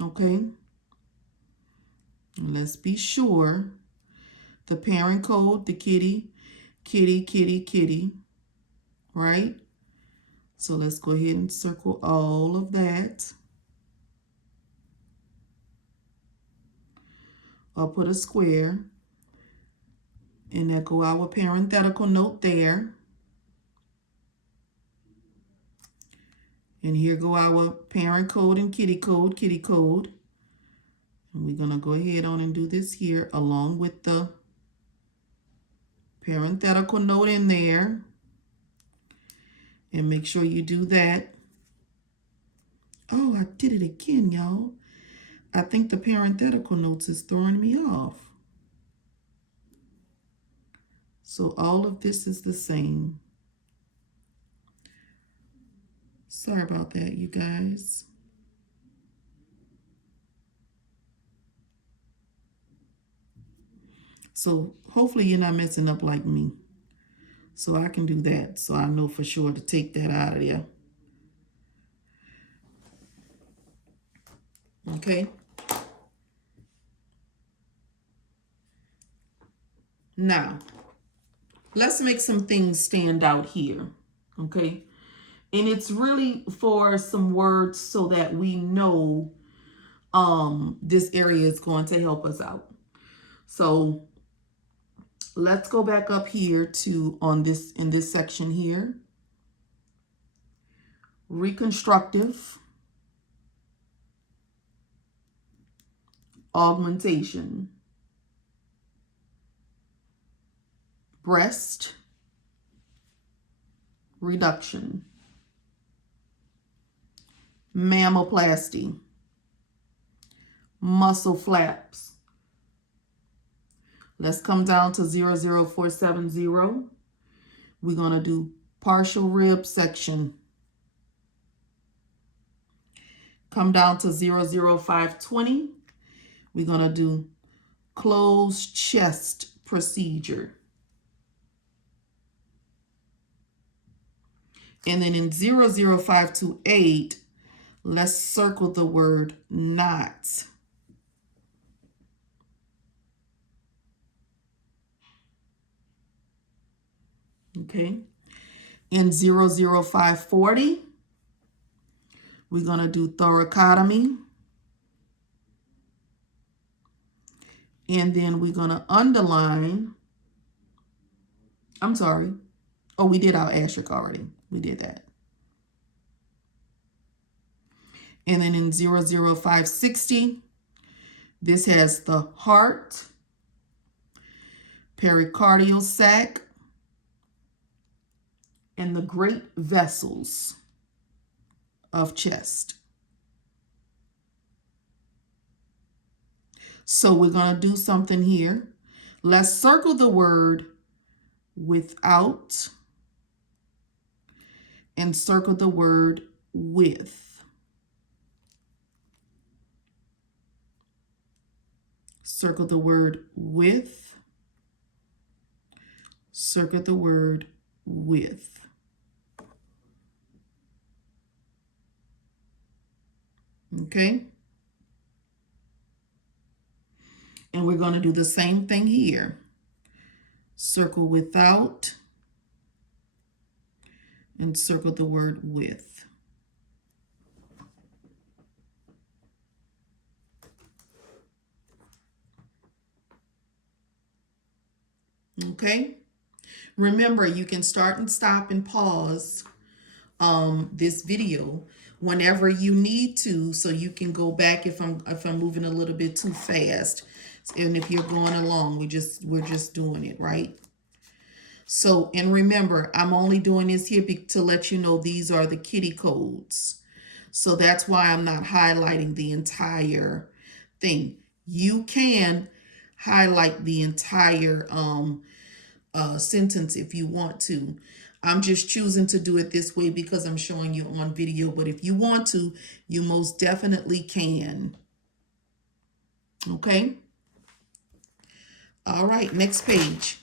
Okay. And let's be sure. The parent code, the kitty, kitty, kitty, kitty, right? So let's go ahead and circle all of that. I'll put a square. And there go our parenthetical note there. And here go our parent code and kitty code, kitty code. And we're going to go ahead on and do this here along with the parenthetical note in there. And make sure you do that. Oh, I did it again, y'all. I think the parenthetical notes is throwing me off. So all of this is the same. Sorry about that, you guys. So hopefully you're not messing up like me. So I can do that. So I know for sure to take that out of there. Okay. Now, let's make some things stand out here. Okay. And it's really for some words so that we know this area is going to help us out. So let's go back up here to in this section here. Reconstructive, augmentation, breast reduction, mammoplasty, muscle flaps. Let's come down to 00470. We're going to do partial rib section. Come down to 00520. We're going to do closed chest procedure. And then in 00528, let's circle the word not. Okay. In 00540, we're going to do thoracotomy. And then we're going to underline. I'm sorry. Oh, we did our asterisk already. We did that. And then in 00560, this has the heart, pericardial sac, and the great vessels of chest. So we're going to do something here. Let's circle the word without and circle the word with. Circle the word with. Circle the word with. Okay. And we're going to do the same thing here. Circle without and circle the word with. Okay. Remember, you can start and stop and pause this video whenever you need to, so you can go back if I'm moving a little bit too fast. And if you're going along, we're just doing it, right? So, and remember, I'm only doing this here to let you know these are the kitty codes. So that's why I'm not highlighting the entire thing. You can highlight the entire sentence if you want to. I'm just choosing to do it this way because I'm showing you on video. But if you want to, you most definitely can. Okay. All right, next page.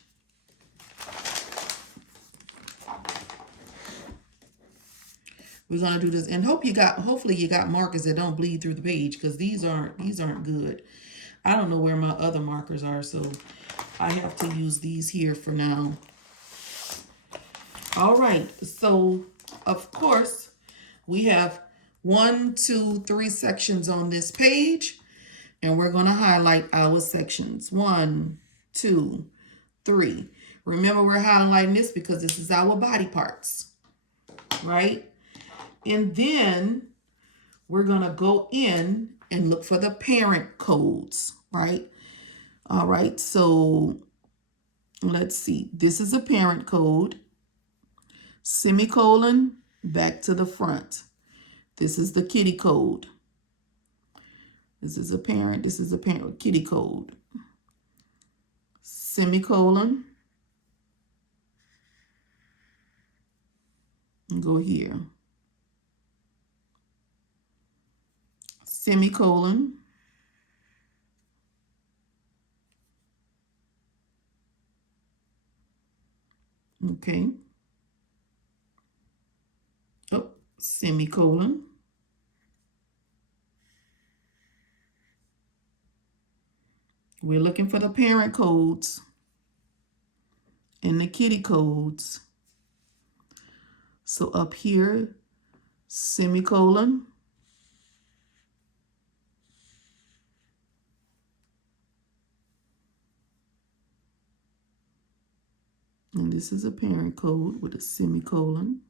We're gonna do this, and hopefully you got markers that don't bleed through the page, because these aren't good. I don't know where my other markers are, so I have to use these here for now. All right, so of course we have 1, 2, 3 sections on this page, and we're gonna highlight our sections. 1, 2, 3. Remember, we're highlighting this because this is our body parts, right? And then we're going to go in and look for the parent codes, right? All right. So let's see, this is a parent code, semicolon, back to the front. This is the kitty code. This is a parent kitty code. Semicolon, and go here. Semicolon. Okay. Oh, semicolon. We're looking for the parent codes and the kitty codes. So up here, semicolon. And this is a parent code with a semicolon.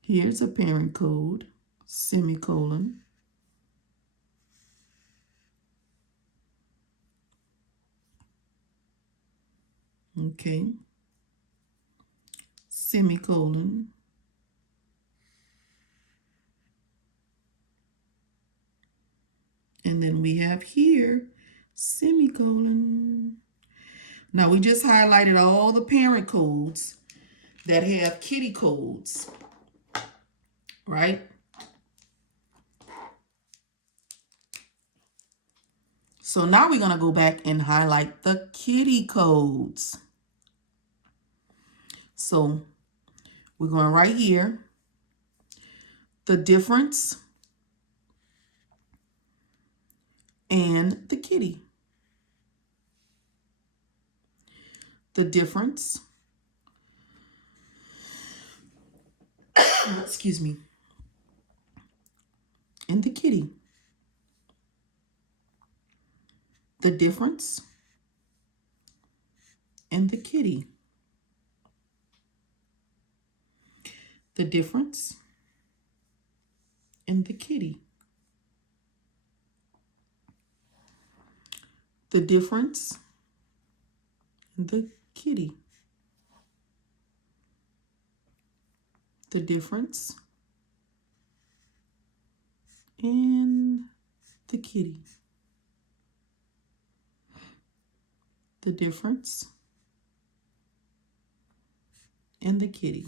Here's a parent code, semicolon. Okay. Semicolon. And then we have here, semicolon. Now we just highlighted all the parent codes that have kitty codes, right? So now we're going to go back and highlight the kitty codes. So we're going right here, the difference and the kitty. The difference, excuse me, and the kitty. The difference and the kitty. The difference and the kitty. The difference and the kitty. The difference and the kitty. The difference and the kitty.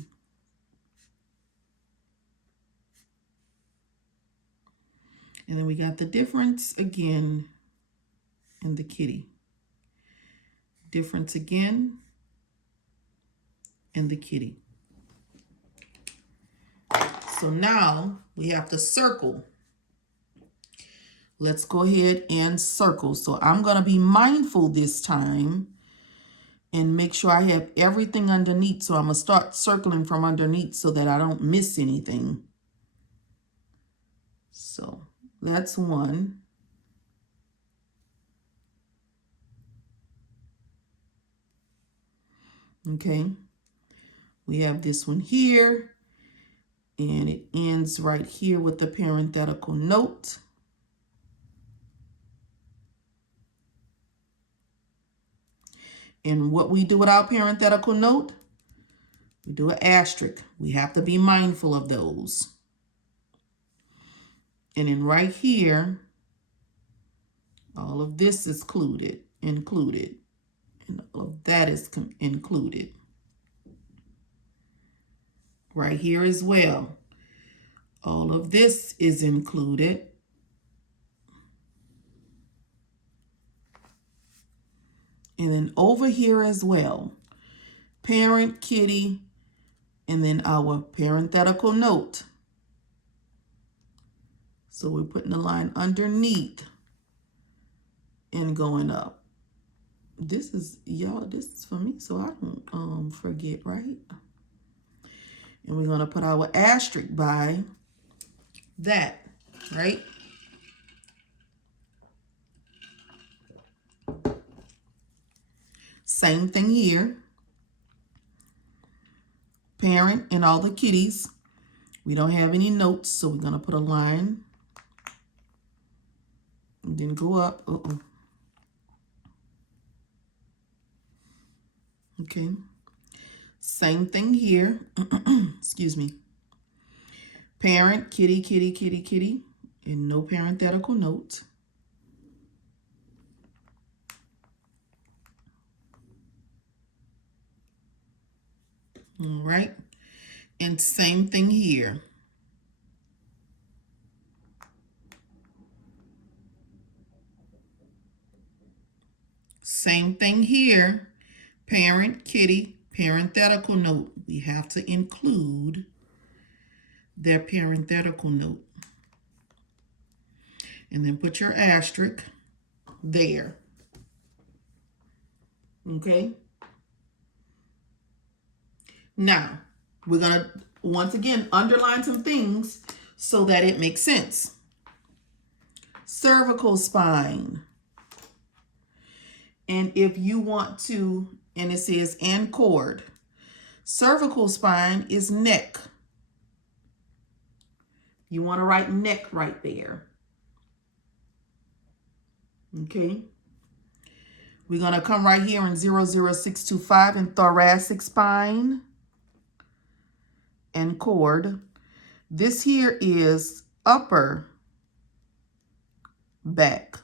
And then we got the difference again and the kitty. Difference again and the kitty. So now we have to circle. Let's go ahead and circle. So I'm going to be mindful this time and make sure I have everything underneath. So I'm going to start circling from underneath so that I don't miss anything. So that's one. Okay. We have this one here. And it ends right here with the parenthetical note. And what we do with our parenthetical note, we do an asterisk. We have to be mindful of those. And then right here, all of this is included. And all of that is included. Right here as well. All of this is included. And then over here as well, parent, kitty, and then our parenthetical note. So we're putting the line underneath and going up. This is, y'all, this is for me so I don't forget, right? And we're going to put our asterisk by that, right? Same thing here. Parent and all the kitties. We don't have any notes, so we're going to put a line. And then go up. Okay. Same thing here. Excuse me. Parent, kitty, kitty, kitty, kitty. And no parenthetical note. All right. And same thing here. Same thing here. Parent, kitty, parenthetical note. We have to include their parenthetical note. And then put your asterisk there. Okay? Now, we're going to, once again, underline some things so that it makes sense. Cervical spine. And if you want to, and it says and cord. Cervical spine is neck. You want to write neck right there. Okay. We're going to come right here in 00625 in thoracic spine and cord. This here is upper back.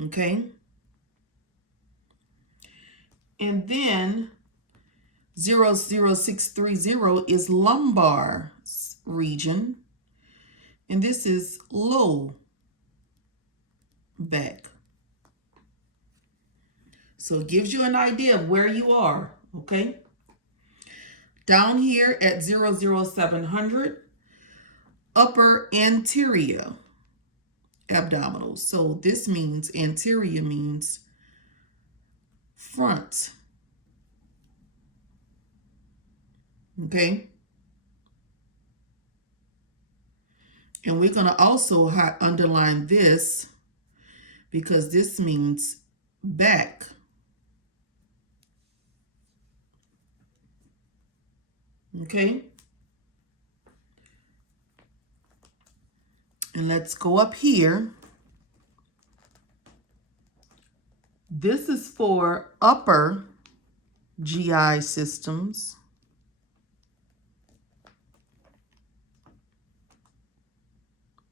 Okay. And then 00630 is lumbar region. And this is low back. So it gives you an idea of where you are, okay? Down here at 00700, upper anterior abdominal. So this means anterior means front. Okay? And we're going to also underline this because this means back. Okay? And let's go up here. This is for upper GI systems.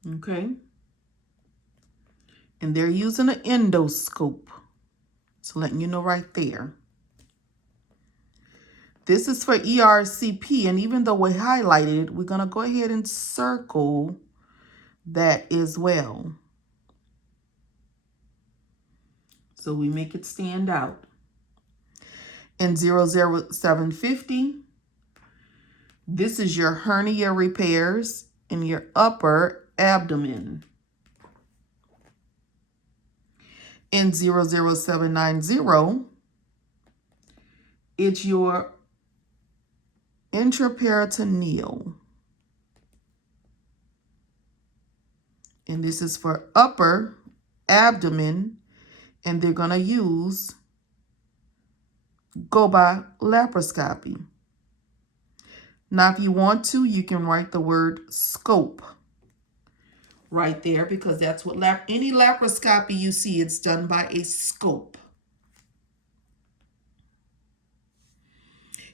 Okay. And they're using an endoscope. So letting you know right there. This is for ERCP. And even though we highlighted it, we're going to go ahead and circle that as well. So we make it stand out. In 00750, this is your hernia repairs in your upper abdomen. In 00790, it's your intraperitoneal. And this is for upper abdomen, and they're going to go by laparoscopy. Now, if you want to, you can write the word scope right there because that's what any laparoscopy you see, it's done by a scope.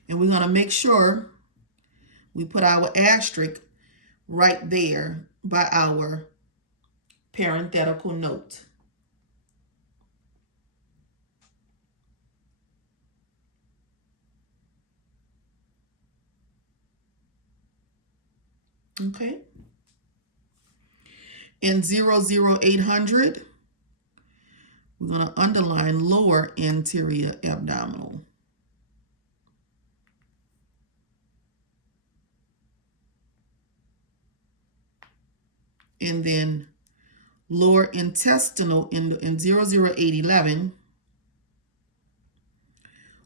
And we're going to make sure we put our asterisk right there by our parenthetical note. Okay. In 00800, we're going to underline lower anterior abdominal. And then lower intestinal in 00811,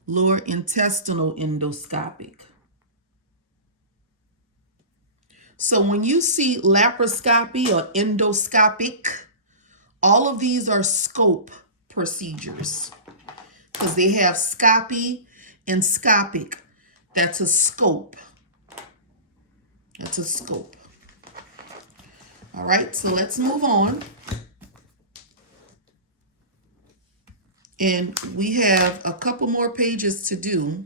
lower intestinal endoscopic. So when you see laparoscopy or endoscopic, all of these are scope procedures because they have scopy and scopic. That's a scope. That's a scope. All right, so let's move on. And we have a couple more pages to do.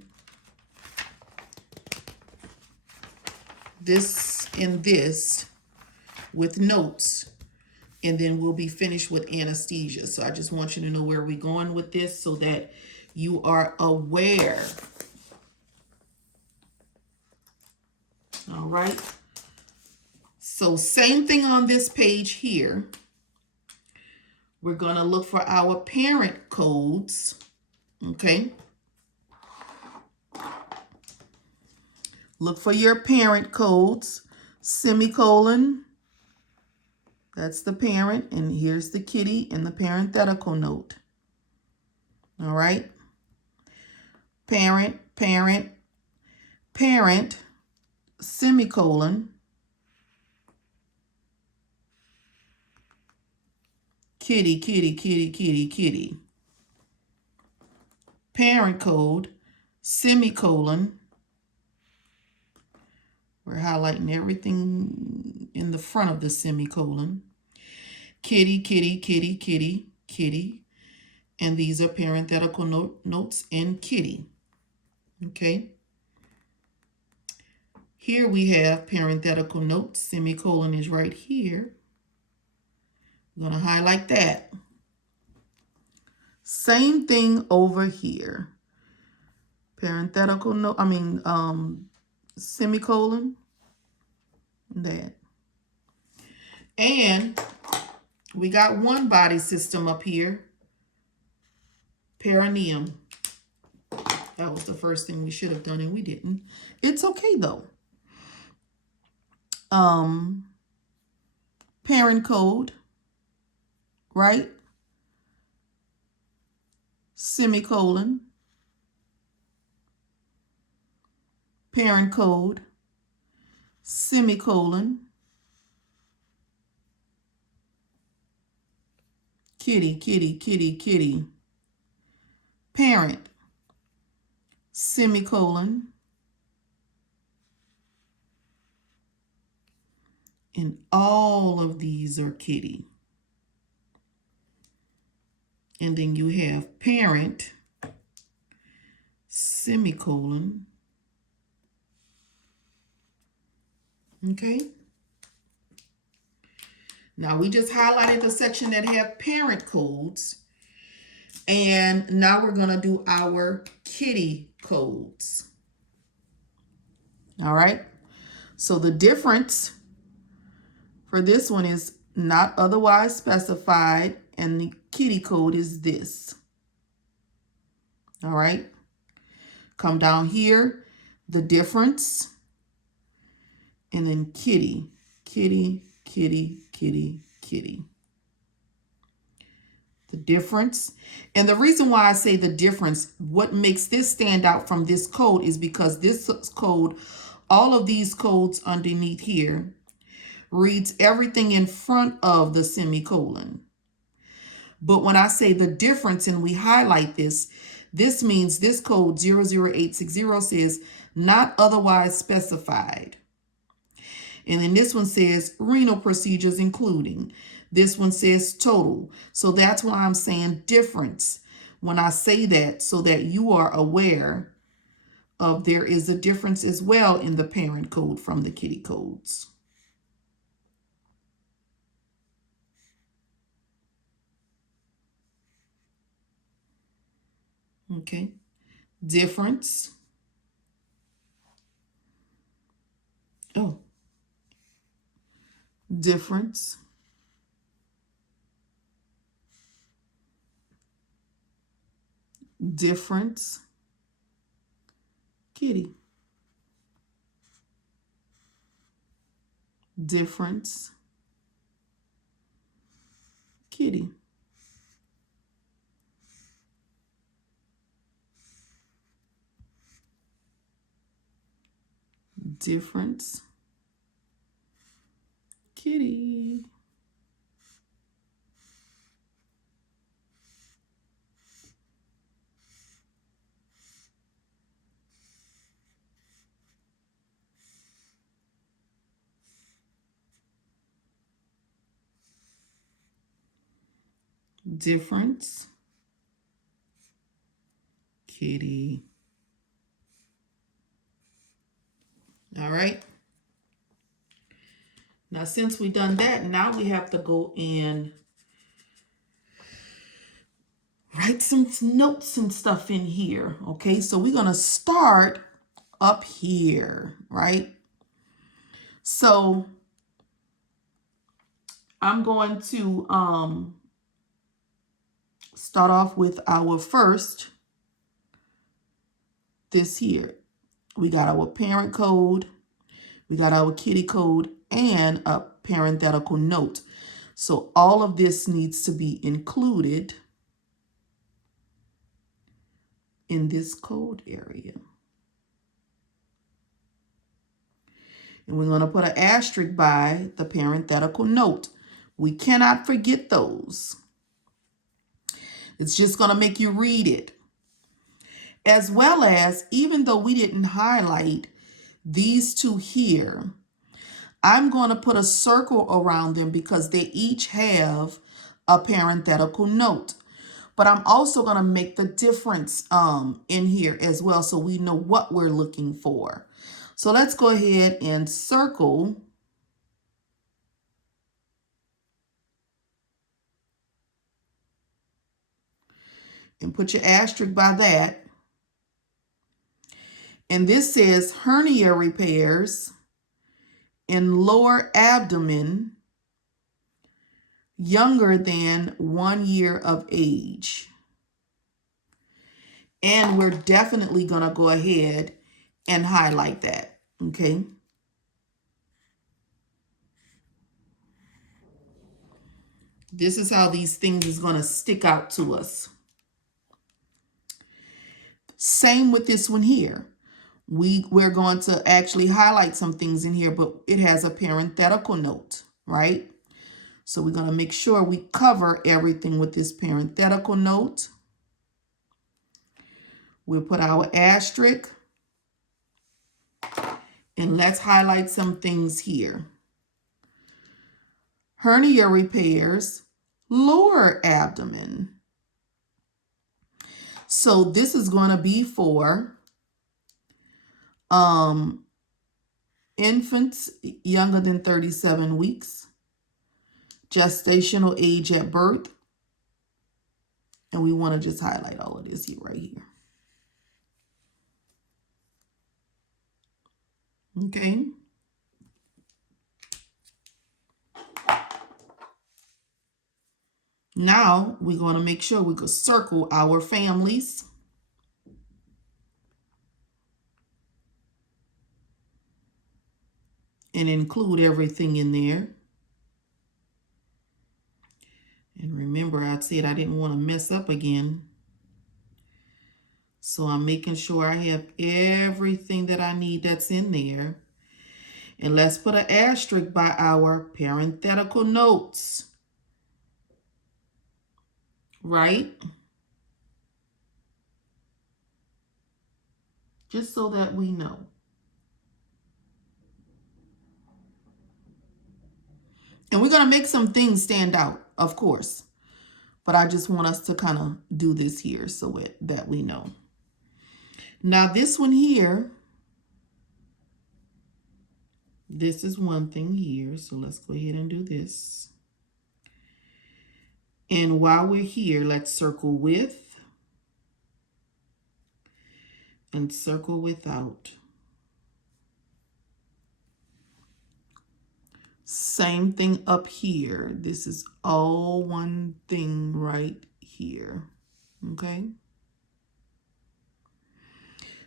This and this with notes. And then we'll be finished with anesthesia. So I just want you to know where we're going with this so that you are aware. All right. So same thing on this page here. We're going to look for our parent codes. Okay. Look for your parent codes. Semicolon. That's the parent. And here's the kitty in the parenthetical note. All right. Parent, parent, parent, semicolon, kitty, kitty, kitty, kitty, kitty. Parent code, semicolon. We're highlighting everything in the front of the semicolon. Kitty, kitty, kitty, kitty, kitty. And these are parenthetical notes in kitty. Okay. Here we have parenthetical notes. Semicolon is right here. I'm going to highlight that. Same thing over here. Parenthetical note, semicolon. That. And we got one body system up here. Perineum. That was the first thing we should have done and we didn't. It's okay though. Parent code, right? Semicolon. Parent code, semicolon. Kitty, kitty, kitty, kitty. Parent, semicolon. And all of these are kitty. And then you have parent, semicolon. Okay. Now we just highlighted the section that have parent codes. And now we're going to do our kitty codes. All right. So the difference for this one is not otherwise specified. And the kitty code is this. All right. Come down here. The difference. And then kitty, kitty, kitty, kitty, kitty. The difference. And the reason why I say the difference, what makes this stand out from this code is because this code, all of these codes underneath here, reads everything in front of the semicolon. But when I say the difference and we highlight this, this means this code 00860 says not otherwise specified. And then this one says renal procedures including. This one says total. So that's why I'm saying difference when I say that, so that you are aware of there is a difference as well in the parent code from the kitty codes. Okay. Difference. Oh. Difference. Difference. Kitty. Difference. Kitty. Difference. Kitty. difference, kitty. All right. Now, since we've done that, now we have to go and write some notes and stuff in here. Okay, so we're going to start up here, right? So I'm going to start off with our first, this here. We got our parent code, we got our kitty code, and a parenthetical note. So all of this needs to be included in this code area. And we're going to put an asterisk by the parenthetical note. We cannot forget those. It's just going to make you read it. As well as, even though we didn't highlight these two here, I'm going to put a circle around them because they each have a parenthetical note. But I'm also going to make the difference in here as well so we know what we're looking for. So let's go ahead and circle and put your asterisk by that. And this says hernia repairs in lower abdomen younger than 1 year of age. And we're definitely going to go ahead and highlight that, okay? This is how these things is going to stick out to us. Same with this one here. We're going to actually highlight some things in here, but it has a parenthetical note, right? So we're going to make sure we cover everything with this parenthetical note. We'll put our asterisk. And let's highlight some things here. Hernia repairs, lower abdomen. So this is going to be for infants younger than 37 weeks, gestational age at birth. And we want to just highlight all of this here, right here. Okay. Now we're going to make sure we can circle our families. And include everything in there. And remember, I said I didn't want to mess up again. So I'm making sure I have everything that I need that's in there. And let's put an asterisk by our parenthetical notes. Right? Just so that we know. And we're going to make some things stand out, of course. But I just want us to kind of do this here so that we know. Now this one here, this is one thing here. So let's go ahead and do this. And while we're here, let's circle with and circle without. Same thing up here. This is all one thing right here. Okay.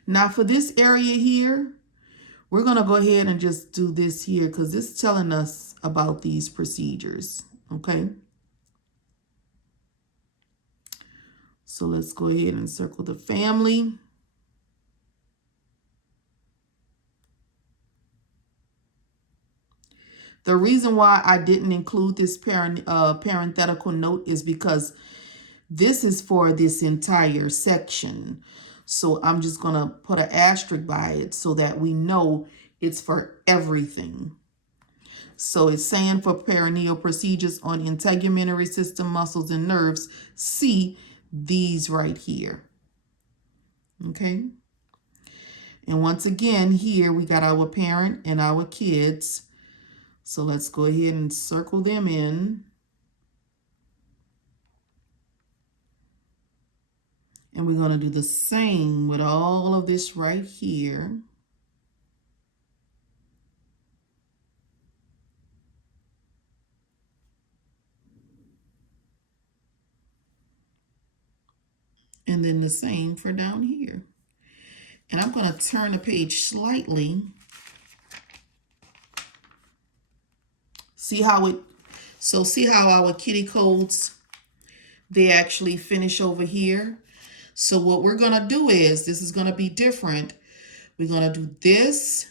Now for this area here, we're going to go ahead and just do this here because it's telling us about these procedures. Okay. So let's go ahead and circle the family. The reason why I didn't include this parenthetical note is because this is for this entire section. So I'm just going to put an asterisk by it so that we know it's for everything. So it's saying for perineal procedures on integumentary system, muscles, and nerves, see these right here. Okay. And once again, here we got our parent and our kids. So let's go ahead and circle them in. And we're going to do the same with all of this right here. And then the same for down here. And I'm going to turn the page slightly. See how our kitty codes, they actually finish over here. So what we're going to do is, this is going to be different. We're going to do this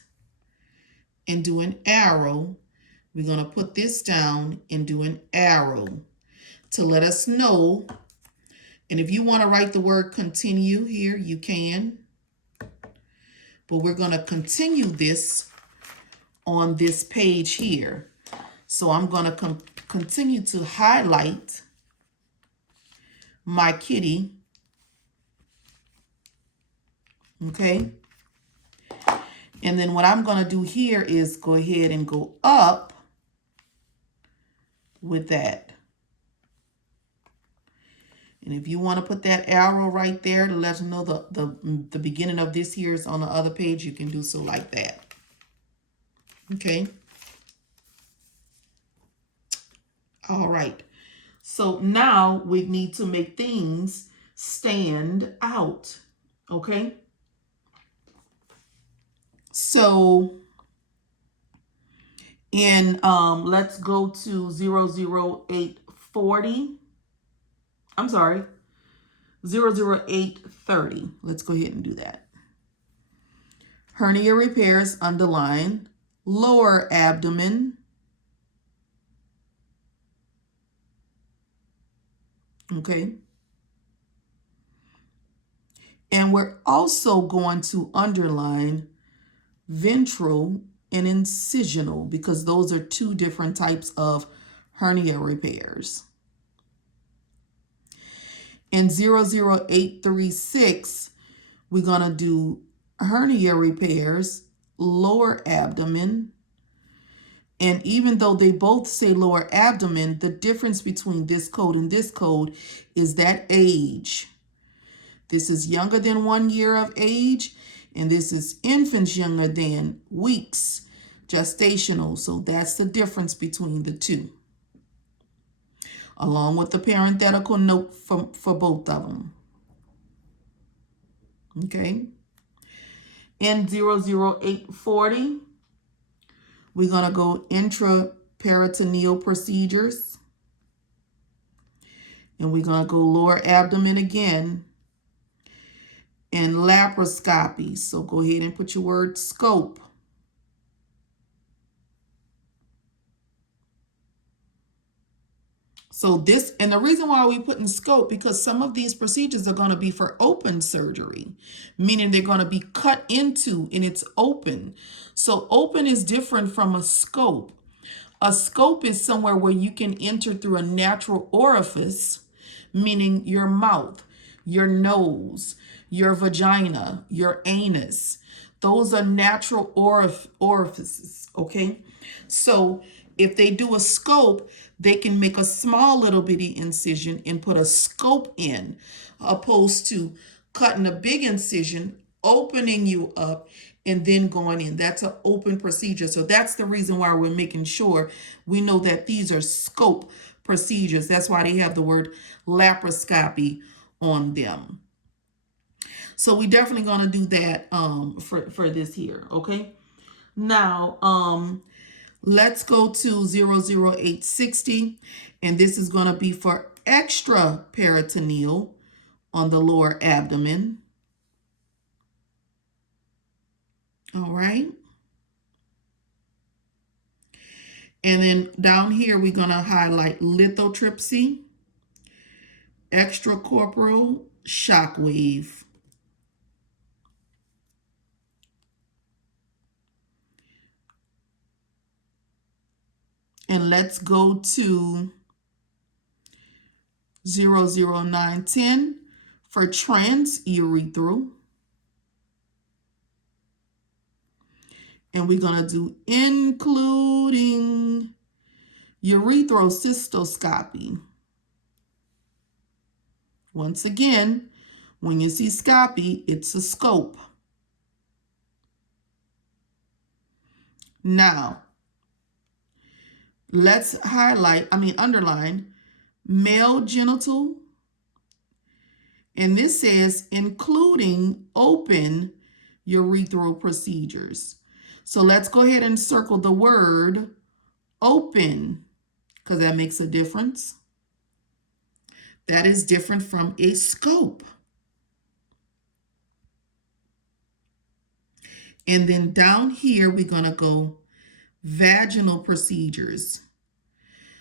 and do an arrow. We're going to put this down and do an arrow to let us know. And if you want to write the word continue here, you can. But we're going to continue this on this page here. So I'm going to continue to highlight my kitty. Okay. And then what I'm going to do here is go ahead and go up with that. And if you want to put that arrow right there to let them know the beginning of this here is on the other page, you can do so like that. Okay. All right. So now we need to make things stand out. Okay. So in let's go to 00840. I'm sorry, 00830. Let's go ahead and do that. Hernia repairs, underline, lower abdomen. Okay. And we're also going to underline ventral and incisional because those are two different types of hernia repairs. In 00836, we're going to do hernia repairs, lower abdomen. And even though they both say lower abdomen, the difference between this code and this code is that age. This is younger than 1 year of age, and this is infants younger than weeks, gestational. So that's the difference between the two, along with the parenthetical note for both of them. Okay. In 00840, we're going to go intraperitoneal procedures. And we're going to go lower abdomen again. And laparoscopy. So go ahead and put your word scope. So this, and the reason why we put in scope, because some of these procedures are going to be for open surgery, meaning they're going to be cut into and it's open. So open is different from a scope. A scope is somewhere where you can enter through a natural orifice, meaning your mouth, your nose, your vagina, your anus. Those are natural orifices, okay? So if they do a scope, they can make a small little bitty incision and put a scope in, opposed to cutting a big incision, opening you up, and then going in. That's an open procedure. So that's the reason why we're making sure we know that these are scope procedures. That's why they have the word laparoscopy on them. So we definitely going to do that for this here, okay? Now, let's go to 00860, and this is going to be for extraperitoneal on the lower abdomen. All right. And then down here, we're going to highlight lithotripsy, extracorporeal shockwave. And let's go to 00910 for transurethral. And we're going to do including urethral Once again, when you see scopy, it's a scope. Now, let's underline male genital. And this says including open urethral procedures. So let's go ahead and circle the word open because that makes a difference. That is different from a scope. And then down here, we're going to go vaginal procedures.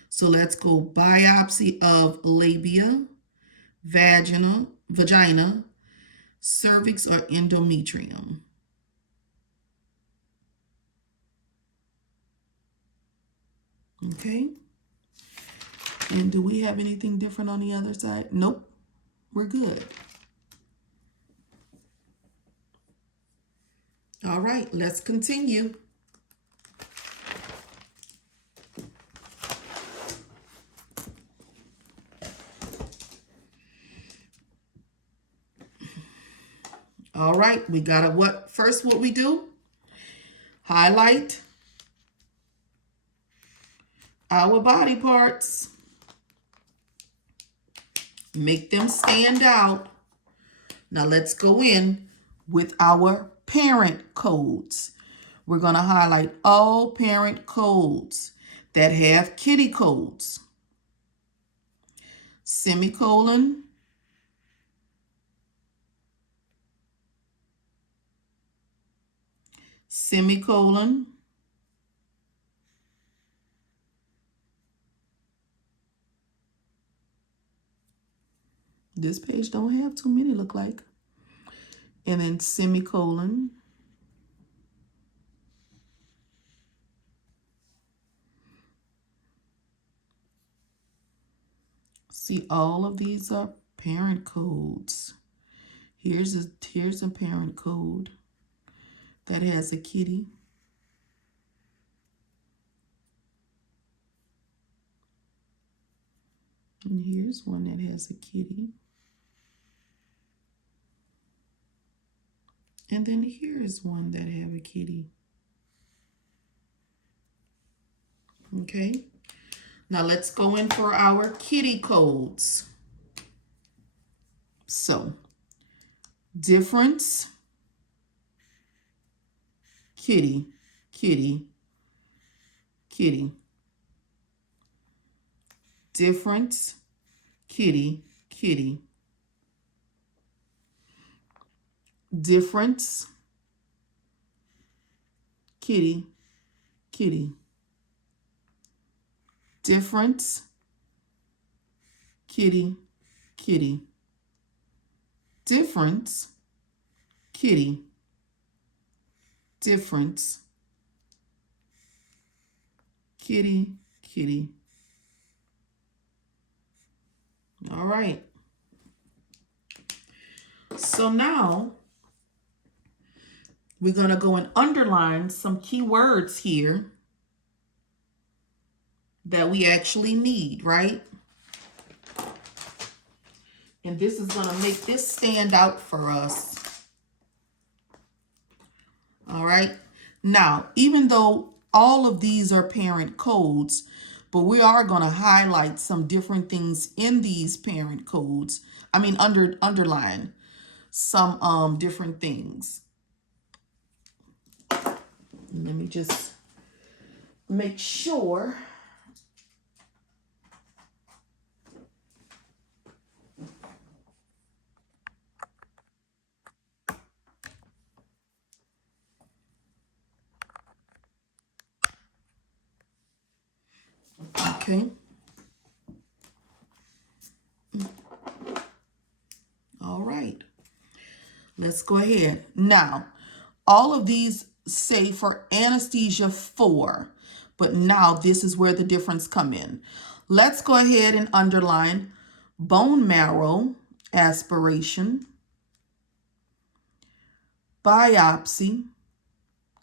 So let's go biopsy of labia, vagina, cervix, or endometrium. Okay. And do we have anything different on the other side? Nope. We're good. All right, let's continue. All right, we got to what we do? Highlight our body parts. Make them stand out. Now let's go in with our parent codes. We're going to highlight all parent codes that have kitty codes. Semicolon. Semicolon. This page don't have too many, look like. And then semicolon. See, all of these are parent codes. Here's a parent code that has a kitty. And here's one that has a kitty. And then here's one that have a kitty. Okay. Now let's go in for our kitty codes. So, difference, kitty, kitty, kitty. Difference, kitty, kitty. Difference, kitty, kitty. Difference, kitty, kitty. Difference, kitty. Difference, kitty, kitty. All right. So now we're going to go and underline some key words here that we actually need, right? And this is going to make this stand out for us. All right. Now, even though all of these are parent codes, but we are going to highlight some different things in these parent codes. Underline some different things. Let me just make sure. Okay. All right. Let's go ahead. Now, all of these say for anesthesia 4, But now this is where the difference come in. Let's go ahead and underline bone marrow aspiration, biopsy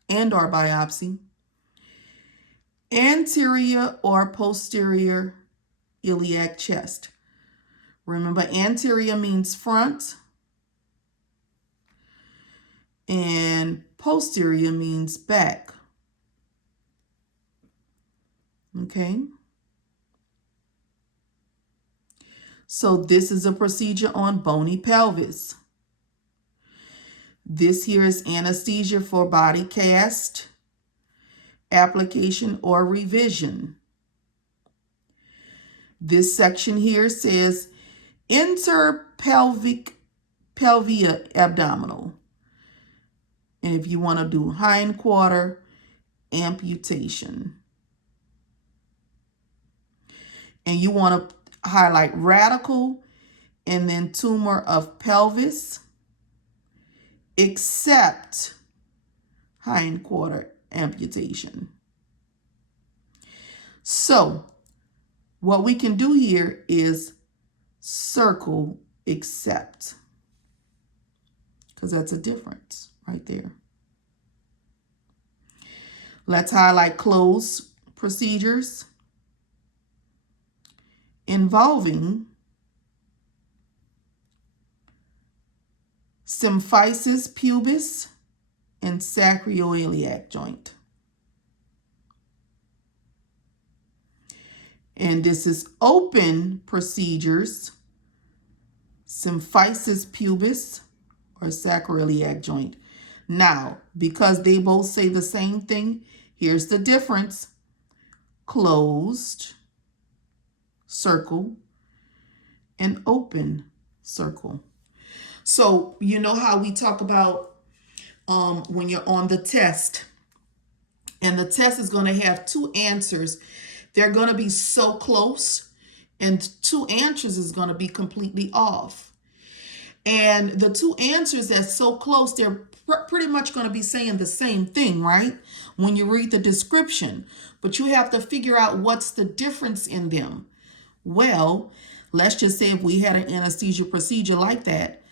or biopsy, anterior or posterior iliac chest. Remember, anterior means front and posterior means back. Okay. So this is a procedure on bony pelvis. This here is anesthesia for body cast, application, or revision. This section here says interpelvic pelvia abdominal. And if you want to do hindquarter amputation. And you want to highlight radical and then tumor of pelvis, except hindquarter amputation. So what we can do here is circle except, because that's a difference right there. Let's highlight closed procedures involving symphysis pubis and sacroiliac joint. And this is open procedures, symphysis pubis or sacroiliac joint. Now, because they both say the same thing, here's the difference. Closed, circle, and open, circle. So you know how we talk about when you're on the test, and the test is going to have two answers. They're going to be so close, and two answers is going to be completely off. And the two answers that's so close, they're pretty much going to be saying the same thing, right? When you read the description, but you have to figure out what's the difference in them. Well, let's just say if we had an anesthesia procedure like that,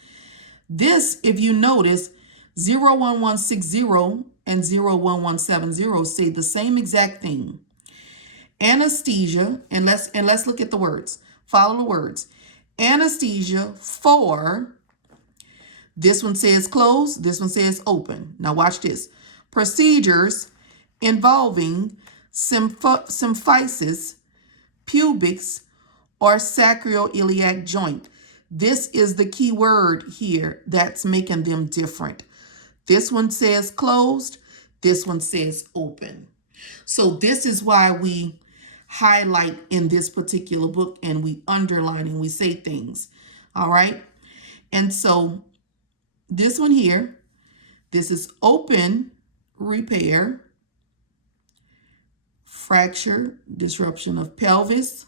this, if you notice, 01160 and 01170 say the same exact thing. Anesthesia, and let's look at the words. Follow the words. Anesthesia for, this one says closed, this one says open. Now watch this. Procedures involving symphysis, pubic, or sacroiliac joint. This is the key word here that's making them different. This one says closed, this one says open. So this is why we highlight in this particular book and we underline and we say things. All right. And so this one here, this is open repair, fracture, disruption of pelvis.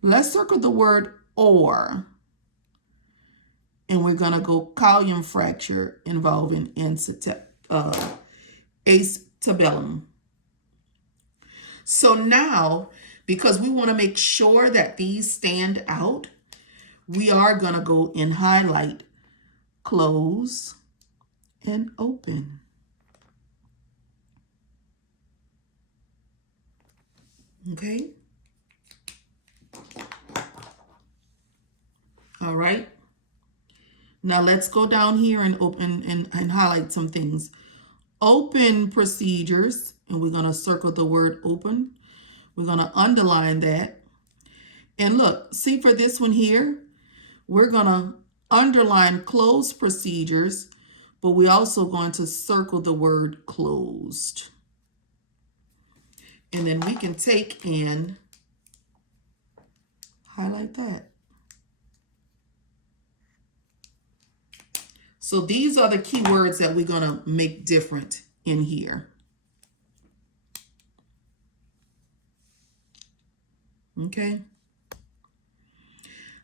Let's circle the word or. And we're going to go column fracture involving acetabulum. So now, because we want to make sure that these stand out, we are going to go and highlight close and open. Okay. All right. Now let's go down here and open and highlight some things. Open procedures, and we're going to circle the word open. We're going to underline that. And look, see for this one here, we're going to underline closed procedures, but we're also going to circle the word closed. And then we can take and highlight that. So these are the key words that we're going to make different in here. Okay.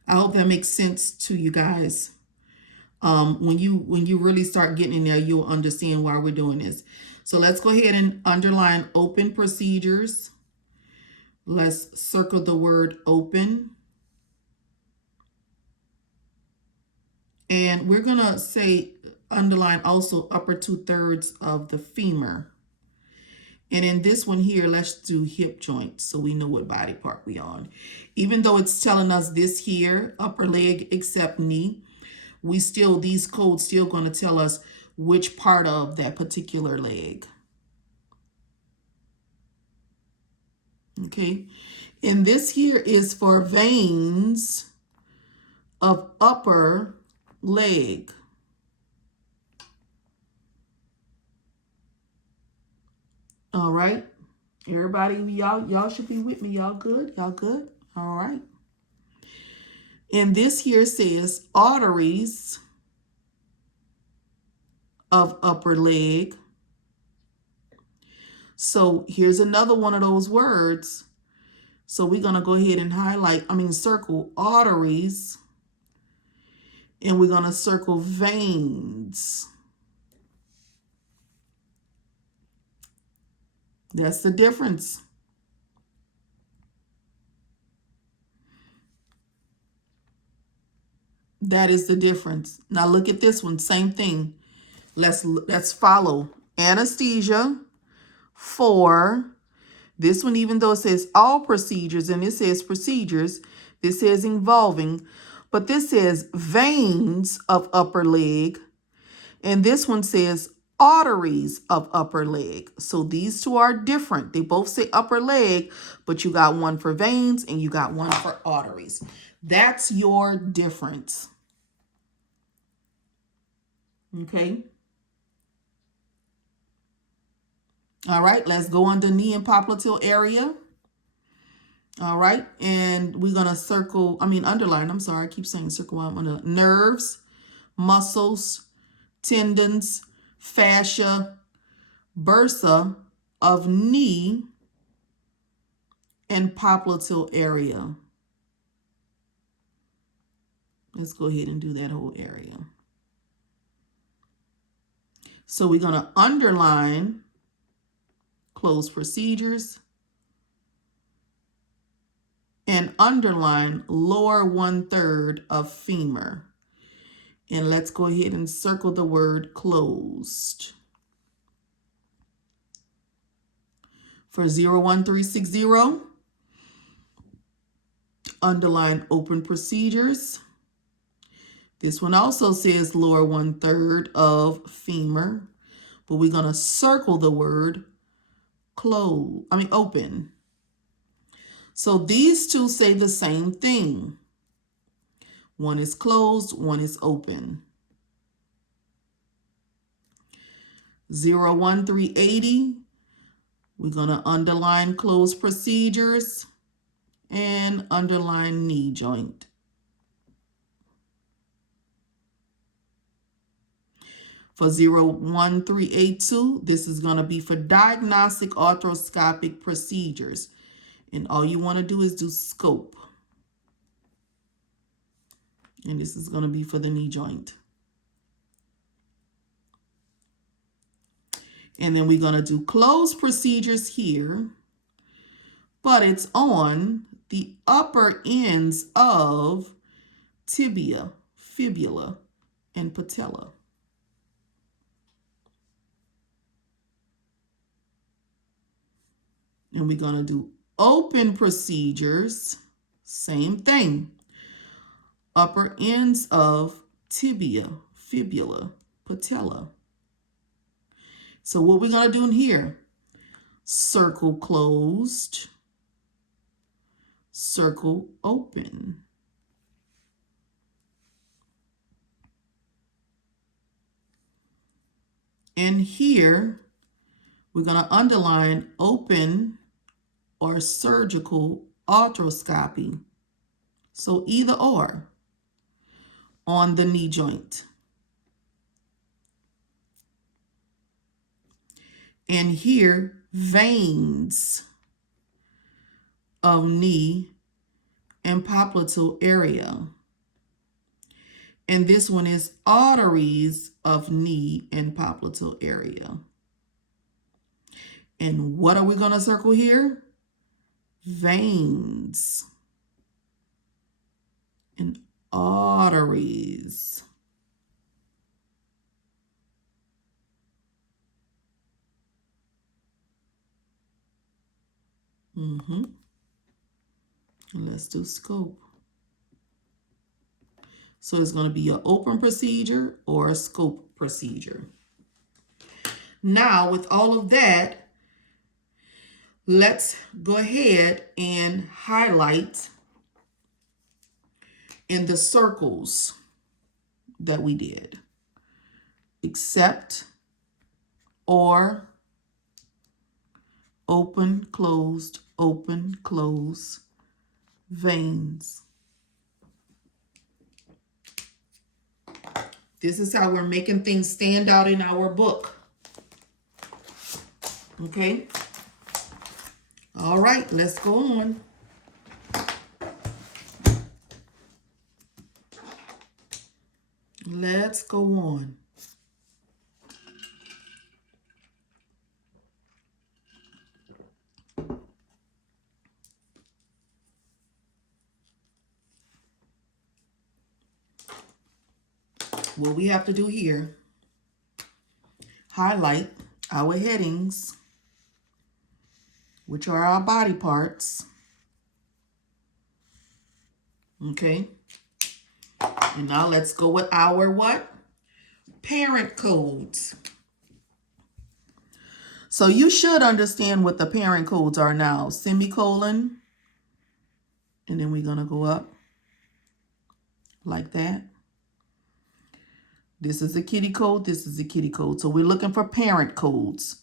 I hope that makes sense to you guys. When you really start getting in there, you'll understand why we're doing this. So let's go ahead and underline open procedures. Let's circle the word open. And we're going to say underline also upper 2/3 of the femur. And in this one here, let's do hip joint so we know what body part we on. Even though it's telling us this here, upper leg except knee, we still, these codes still going to tell us which part of that particular leg. Okay. And this here is for veins of upper leg. All right. Everybody, y'all should be with me. Y'all good? Y'all good? All right. And this here says arteries of upper leg. So here's another one of those words. So we're going to go ahead and circle arteries. And we're going to circle veins. That's the difference. That is the difference. Now look at this one, same thing. Let's follow anesthesia for this one, even though it says all procedures and it says procedures, this says involving, but this says veins of upper leg, and this one says arteries of upper leg. So these two are different. They both say upper leg, but you got one for veins and you got one for arteries. That's your difference. Okay. All right, let's go under knee and popliteal area. All right, and we're going to underline. I'm sorry, I keep saying circle. I'm going to nerves, muscles, tendons, fascia, bursa of knee and popliteal area. Let's go ahead and do that whole area. So we're going to underline close procedures and underline lower 1/3 of femur. And let's go ahead and circle the word closed. For 01360, underline open procedures. This one also says lower 1/3 of femur, but we're going to circle the word open. So these two say the same thing. One is closed, one is open. 01380, we're going to underline closed procedures and underline knee joint. For 01382, this is going to be for diagnostic arthroscopic procedures. And all you want to do is do scope. And this is going to be for the knee joint. And then we're going to do closed procedures here, but it's on the upper ends of tibia, fibula, and patella. And we're going to do open procedures, same thing. Upper ends of tibia, fibula, patella. So what we're going to do in here, circle closed, circle open. And here, we're going to underline open or surgical arthroscopy. So either or on the knee joint. And here, veins of knee and popliteal area. And this one is arteries of knee and popliteal area. And what are we going to circle here? Veins and arteries. Let's do scope. So it's going to be an open procedure or a scope procedure. Now, with all of that, let's go ahead and highlight in the circles that we did. Except, or, open, close, veins. This is how we're making things stand out in our book. Okay? All right, let's go on. Let's go on. What we have to do here, highlight our headings, which are our body parts. Okay. And now let's go with our what? Parent codes. So you should understand what the parent codes are now. Semicolon. And then we're going to go up like that. This is a kitty code. This is a kitty code. So we're looking for parent codes.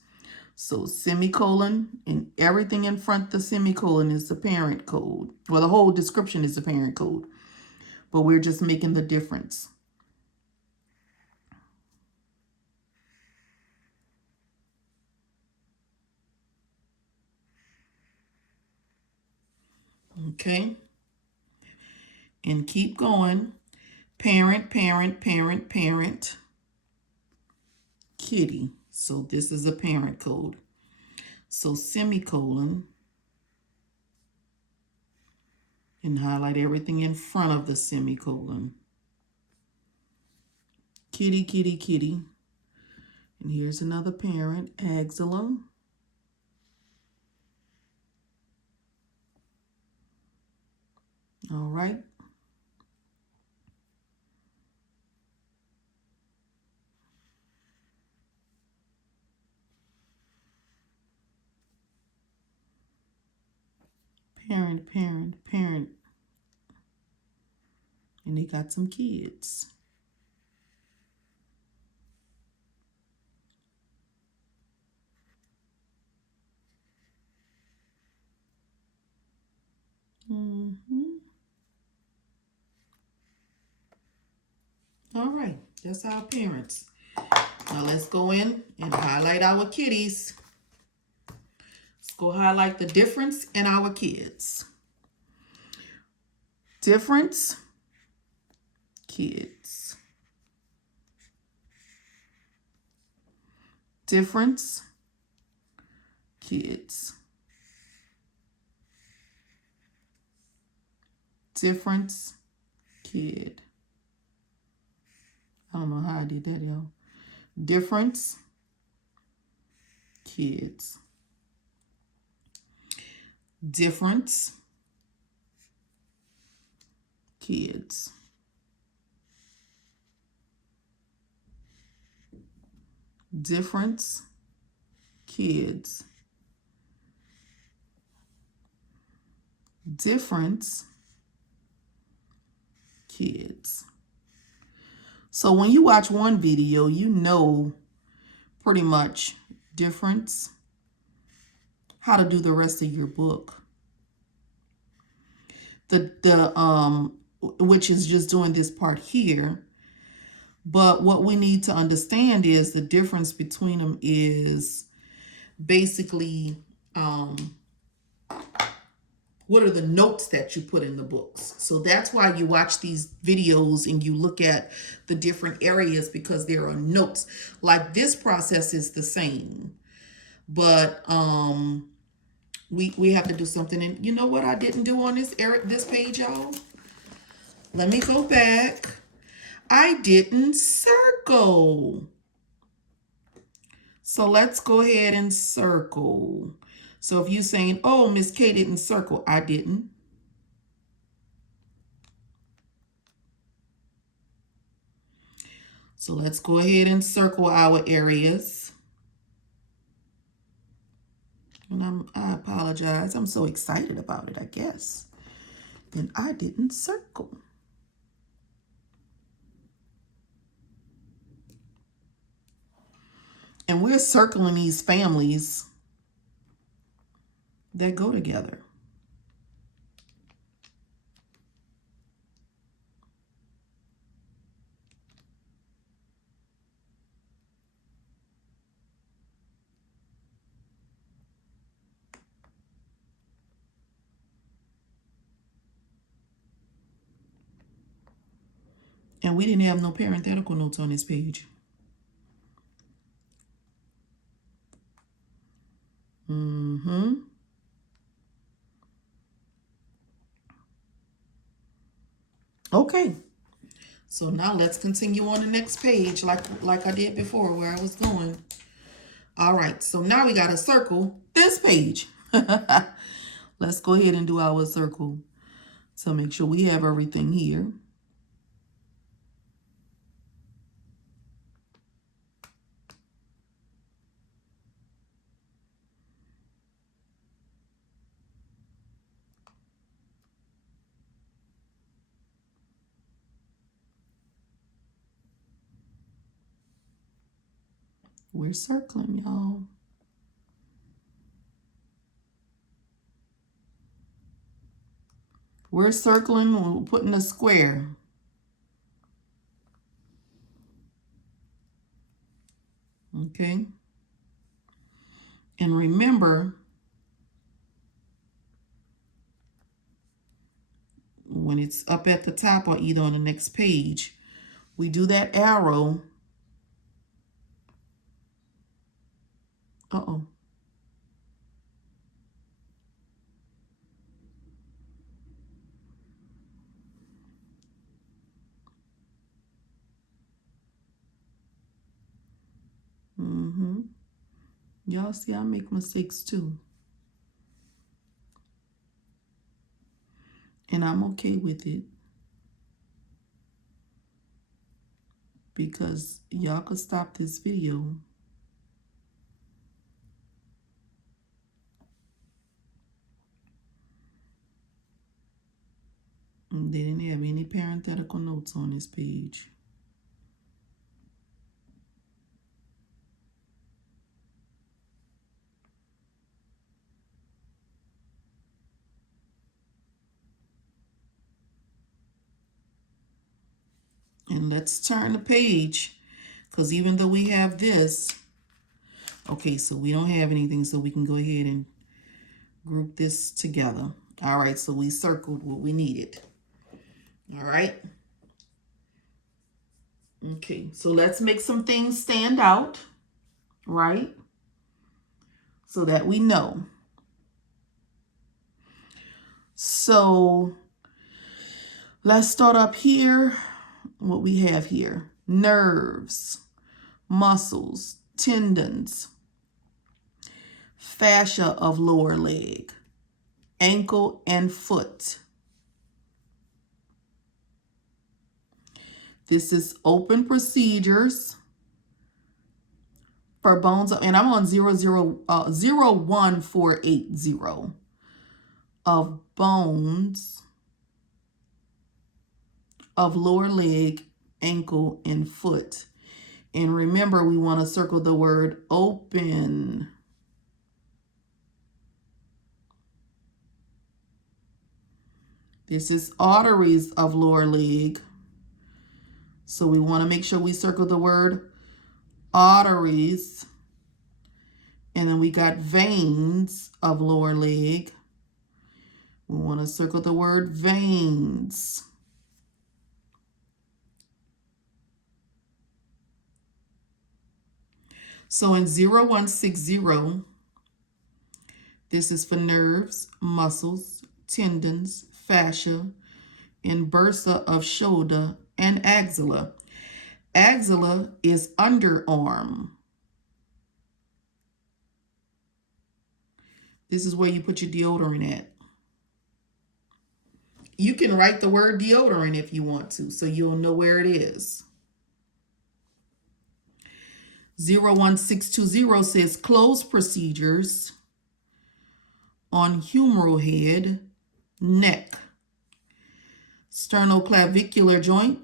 So semicolon, and everything in front of the semicolon is the parent code. Well, the whole description is the parent code. But we're just making the difference. Okay. And keep going. Parent, parent, parent, parent. Kitty. So this is a parent code. So semicolon. And highlight everything in front of the semicolon. Kitty, kitty, kitty. And here's another parent, axilla. All right. Parent, parent, parent. And they got some kids. All right, that's our parents. Now let's go in and highlight our kitties. Let's go highlight the difference in our kids. Difference, kids. Difference, kids. Difference, kid. I don't know how I did that, y'all. Difference, kids. Difference, kids. Difference, kids. Difference, kids. So when you watch one video, you know pretty much difference, how to do the rest of your book. Which is just doing this part here. But what we need to understand is the difference between them is basically What are the notes that you put in the books? So that's why you watch these videos and you look at the different areas, because there are notes. Like this process is the same, but we have to do something. And you know what I didn't do on this page, y'all? Let me go back. I didn't circle. So let's go ahead and circle. So if you're saying, oh, Miss K didn't circle, I didn't. So let's go ahead and circle our areas. And I apologize. I'm so excited about it, I guess. And I didn't circle. And we're circling these families that go together. And we didn't have no parenthetical notes on this page. Okay. So now let's continue on the next page like I did before where I was going. All right. So now we got to circle this page. Let's go ahead and do our circle. So make sure we have everything here. We're circling, y'all. We're circling, we're putting a square. Okay. And remember, when it's up at the top or either on the next page, we do that arrow. Uh-oh. Y'all see I make mistakes too. And I'm okay with it. Because y'all could stop this video. And they didn't have any parenthetical notes on this page. And let's turn the page, because even though we have this, okay, so we don't have anything, so we can go ahead and group this together. All right, so we circled what we needed. All right. Okay, so let's make some things stand out, right? So that we know. So let's start up here. What we have here: nerves, muscles, tendons, fascia of lower leg, ankle and foot. This is open procedures for bones, and I'm on 01480 of bones of lower leg, ankle, and foot. And remember, we want to circle the word open. This is arteries of lower leg. So we want to make sure we circle the word arteries. And then we got veins of lower leg. We want to circle the word veins. So in 0160, this is for nerves, muscles, tendons, fascia, and bursa of shoulder and axilla. Axilla is underarm. This is where you put your deodorant at. You can write the word deodorant if you want to, so you'll know where it is. 01620 says closed procedures on humeral head, neck, sternoclavicular joint,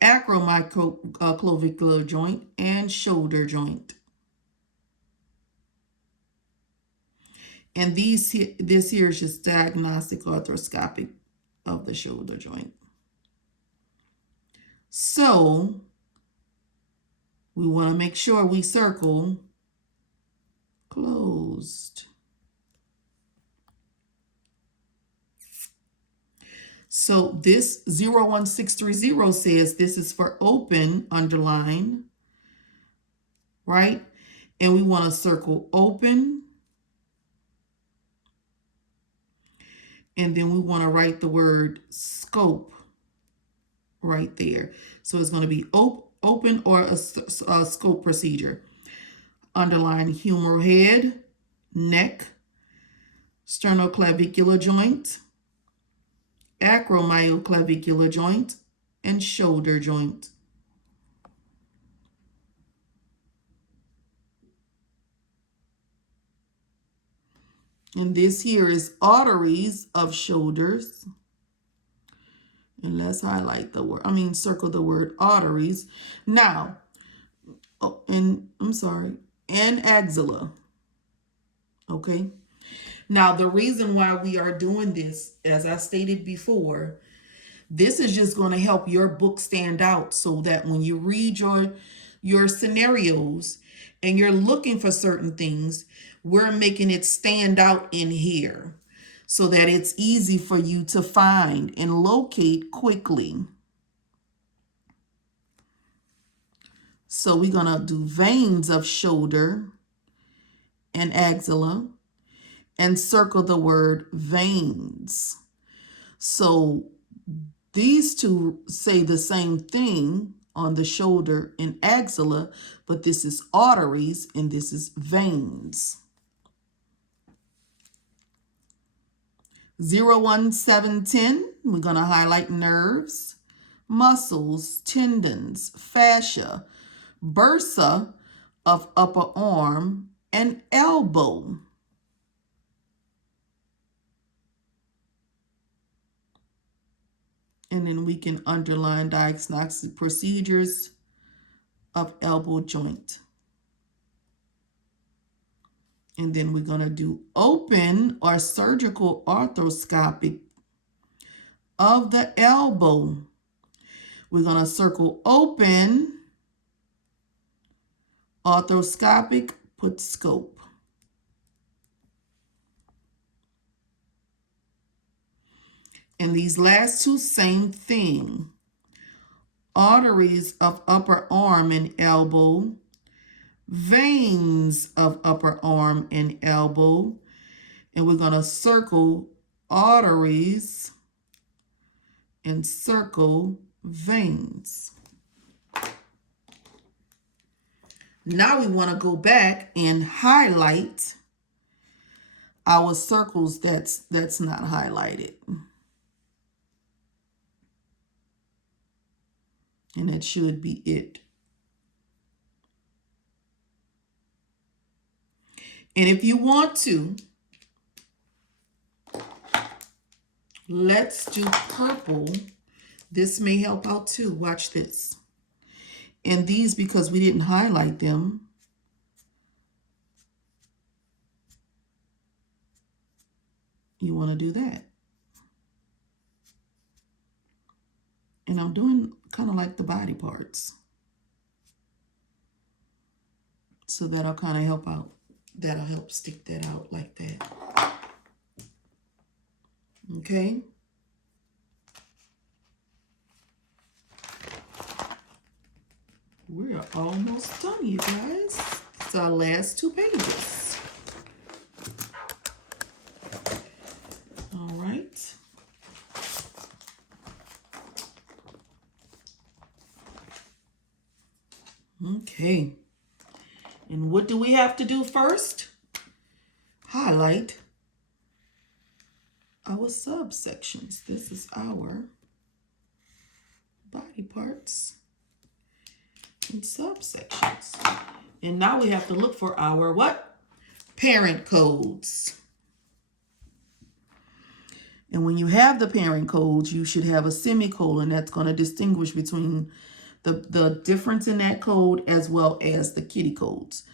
acromyoclavicular joint, and shoulder joint. And this here is just diagnostic arthroscopic of the shoulder joint. So we want to make sure we circle closed. So this 01630 says this is for open, underline, right? And we want to circle open. And then we want to write the word scope right there. So it's going to be open or a scope procedure. Underline humeral head, neck, sternoclavicular joint, acromyoclavicular joint, and shoulder joint. And this here is arteries of shoulders. And let's highlight the word, circle the word arteries. Now, and axilla. Okay. Now, the reason why we are doing this, as I stated before, this is just going to help your book stand out so that when you read your scenarios and you're looking for certain things, we're making it stand out in here so that it's easy for you to find and locate quickly. So we're going to do veins of shoulder and axilla and circle the word veins. So these two say the same thing on the shoulder and axilla, but this is arteries and this is veins. 01710, we're going to highlight nerves, muscles, tendons, fascia, bursa of upper arm, and elbow. And then we can underline diagnostic procedures of elbow joint. And then we're going to do open or surgical arthroscopic of the elbow. We're going to circle open, arthroscopic, put scope. And these last two, same thing. Arteries of upper arm and elbow, veins of upper arm and elbow, and we're going to circle arteries and circle veins. Now we want to go back and highlight our circles that's not highlighted. And that should be it. And if you want to, let's do purple. This may help out too. Watch this. And these, because we didn't highlight them, you want to do that. And I'm doing kind of like the body parts. So that'll kind of help out. That'll help stick that out like that. Okay. We're almost done, you guys. It's our last 2 pages. All right. Okay. And what do we have to do first? Highlight our subsections. This is our body parts and subsections. And now we have to look for our what? Parent codes. And when you have the parent codes, you should have a semicolon that's going to distinguish between the difference in that code as well as the kitty codes.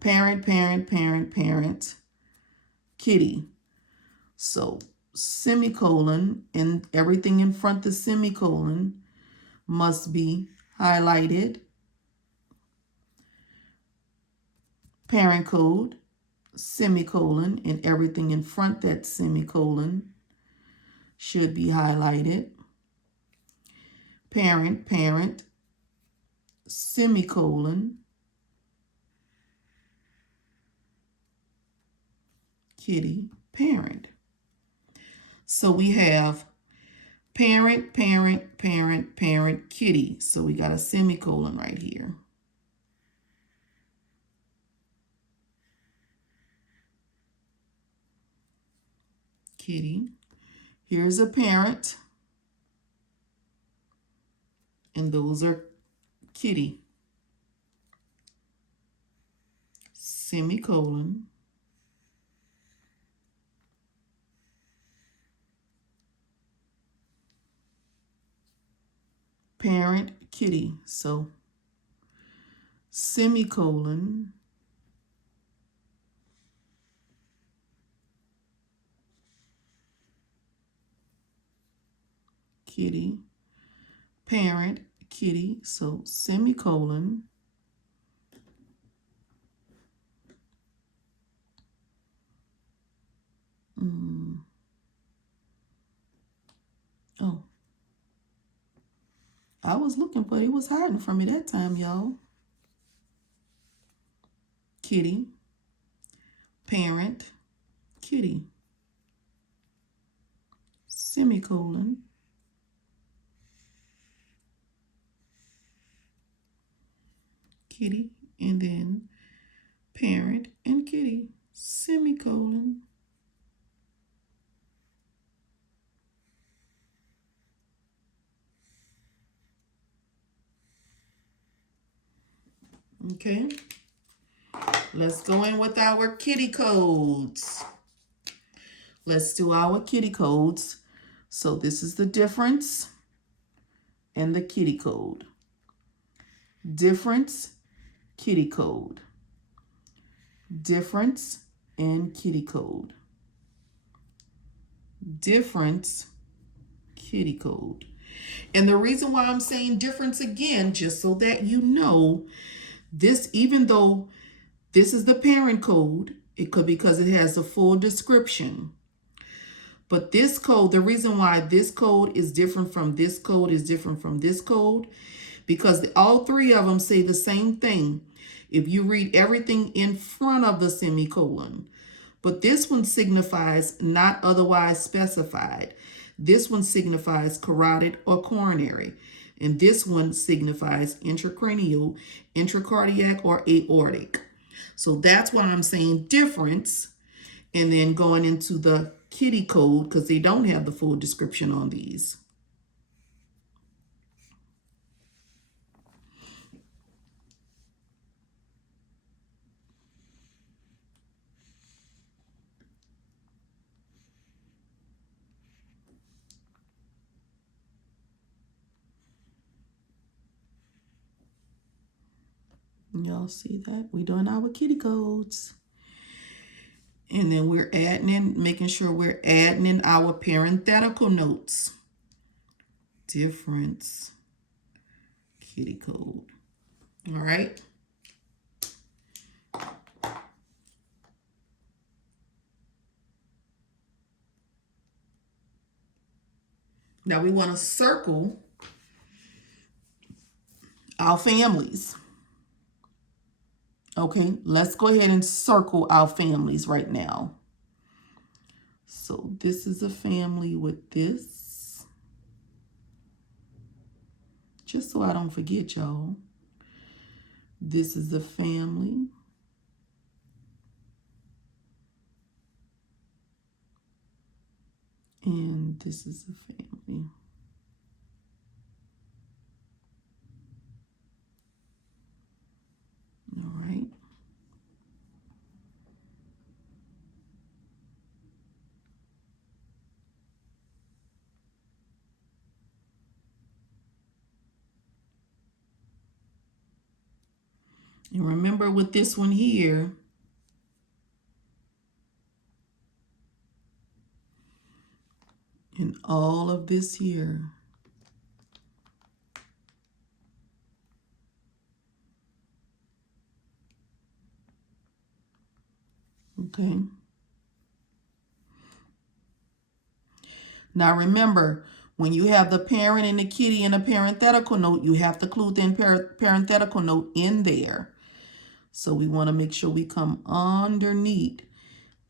Parent, parent, parent, parent, kitty. So semicolon and everything in front of the semicolon must be highlighted. Parent code, semicolon, and everything in front that semicolon should be highlighted. Parent, parent, semicolon, kitty, parent. So we have parent, parent, parent, parent, kitty. So we got a semicolon right here. Kitty. Here's a parent. And those are kitty. Semicolon. Parent, kitty. So semicolon. Kitty. Parent, kitty. So semicolon. Oh. I was looking, but it was hiding from me that time, y'all. Kitty. Parent. Kitty. Semicolon. Kitty. And then parent and kitty. Semicolon. Okay. Let's go in with our kitty codes. Let's do our kitty codes. So this is the difference and the kitty code. Difference, kitty code. Difference and kitty code. Difference, kitty code. And the reason why I'm saying difference again, just so that you know, this, even though this is the parent code, it could be because it has a full description. But this code, the reason why this code is different from this code is different from this code, because all 3 of them say the same thing if you read everything in front of the semicolon. But this one signifies not otherwise specified. This one signifies carotid or coronary. And this one signifies intracranial, intracardiac, or aortic. So that's why I'm saying difference. And then going into the kitty code, because they don't have the full description on these. Y'all see that? We're doing our kitty codes. And then we're adding in, making sure we're adding in our parenthetical notes. Difference, kitty code. All right. Now we want to circle our families. Okay, let's go ahead and circle our families right now. So this is a family with this. Just so I don't forget, y'all. This is a family. And this is a family. All right. And remember with this one here, and all of this here, okay? Now remember, when you have the parent and the kitty in a parenthetical note, you have to include the parenthetical note in there. So we want to make sure we come underneath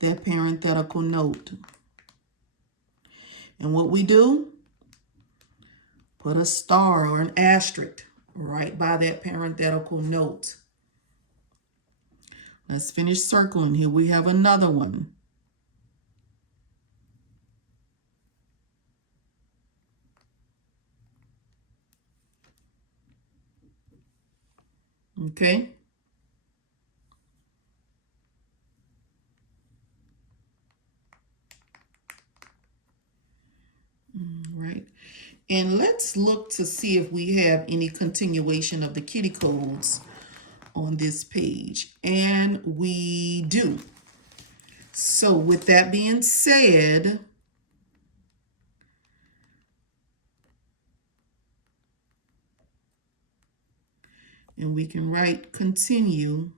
that parenthetical note. And what we do, put a star or an asterisk right by that parenthetical note. Let's finish circling. Here we have another one. Okay. Right. And let's look to see if we have any continuation of the kitty codes on this page. And we do. So with that being said, and we can write continue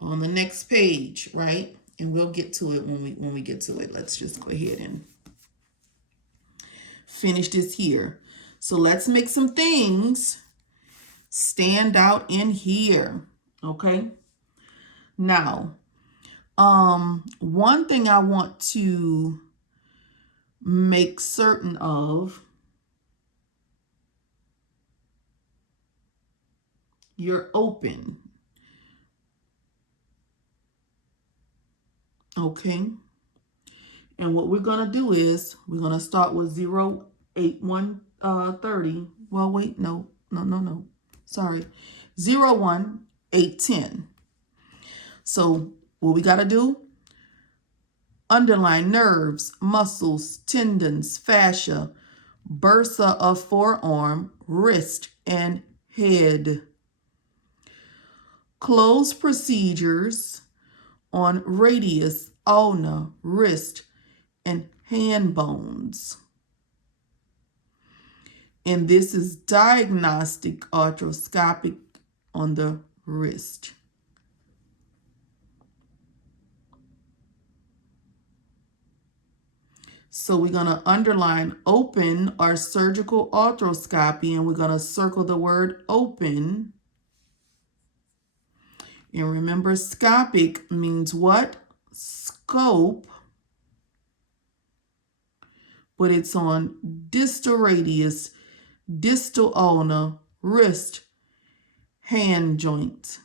on the next page, right? And we'll get to it when we get to it. Let's just go ahead and finish this here. So let's make some things stand out in here, okay? Now, one thing I want to make certain of, you're open, okay? And what we're gonna do is we're gonna start with 0, 8, 1, 30. Well, wait, no. Sorry, 0, 1, 8, 10. So what we gotta do? Underline nerves, muscles, tendons, fascia, bursa of forearm, wrist, and head. Close procedures on radius, ulna, wrist, and hand bones. And this is diagnostic arthroscopic on the wrist. So we're going to underline open our surgical arthroscopy, and we're going to circle the word open. And remember, scopic means what? Scope. But it's on distal radius, distal ulna, wrist, hand joint.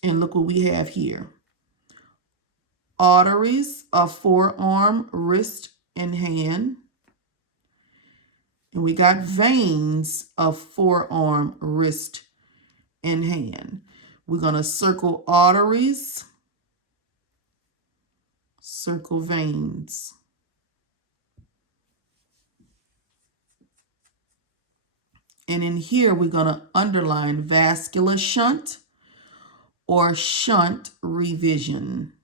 And look what we have here. Arteries of forearm, wrist, and hand. And we got veins of forearm, wrist, and hand. We're going to circle arteries, circle veins. And in here, we're going to underline vascular shunt or shunt revision.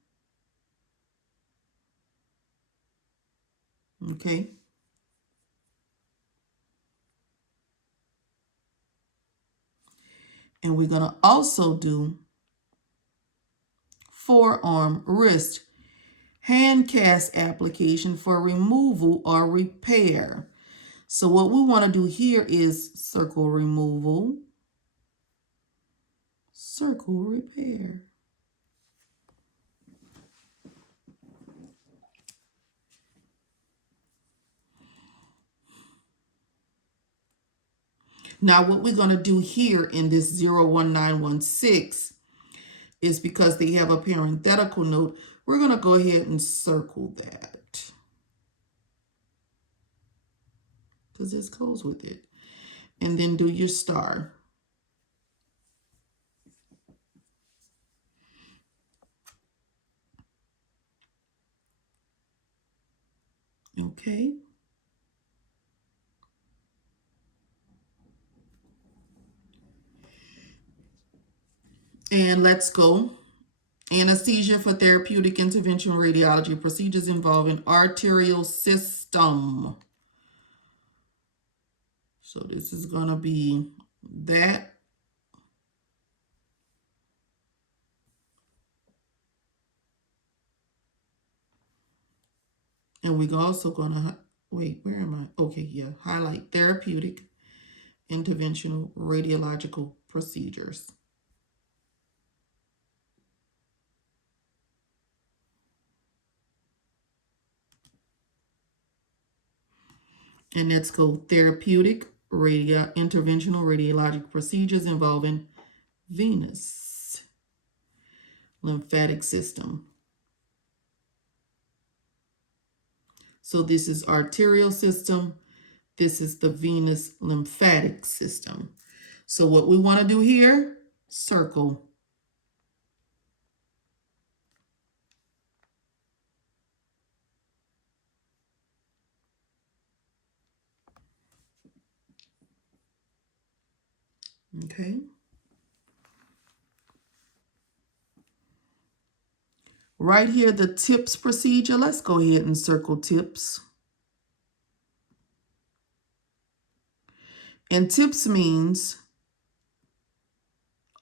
Okay. And we're going to also do forearm, wrist, hand cast application for removal or repair. So what we want to do here is circle removal, circle repair. Now what we're going to do here in this 01916 is, because they have a parenthetical note, we're going to go ahead and circle that, because this goes with it. And then do your star. Okay. And let's go. Anesthesia for therapeutic intervention radiology procedures involving arterial system. So this is going to be that. And we're also going to, wait, where am I? Okay, yeah, highlight therapeutic interventional radiological procedures. And let's go therapeutic interventional radiologic procedures involving venous lymphatic system. So this is arterial system. This is the venous lymphatic system. So what we want to do here, circle. Okay. Right here, the TIPS procedure. Let's go ahead and circle TIPS. And TIPS means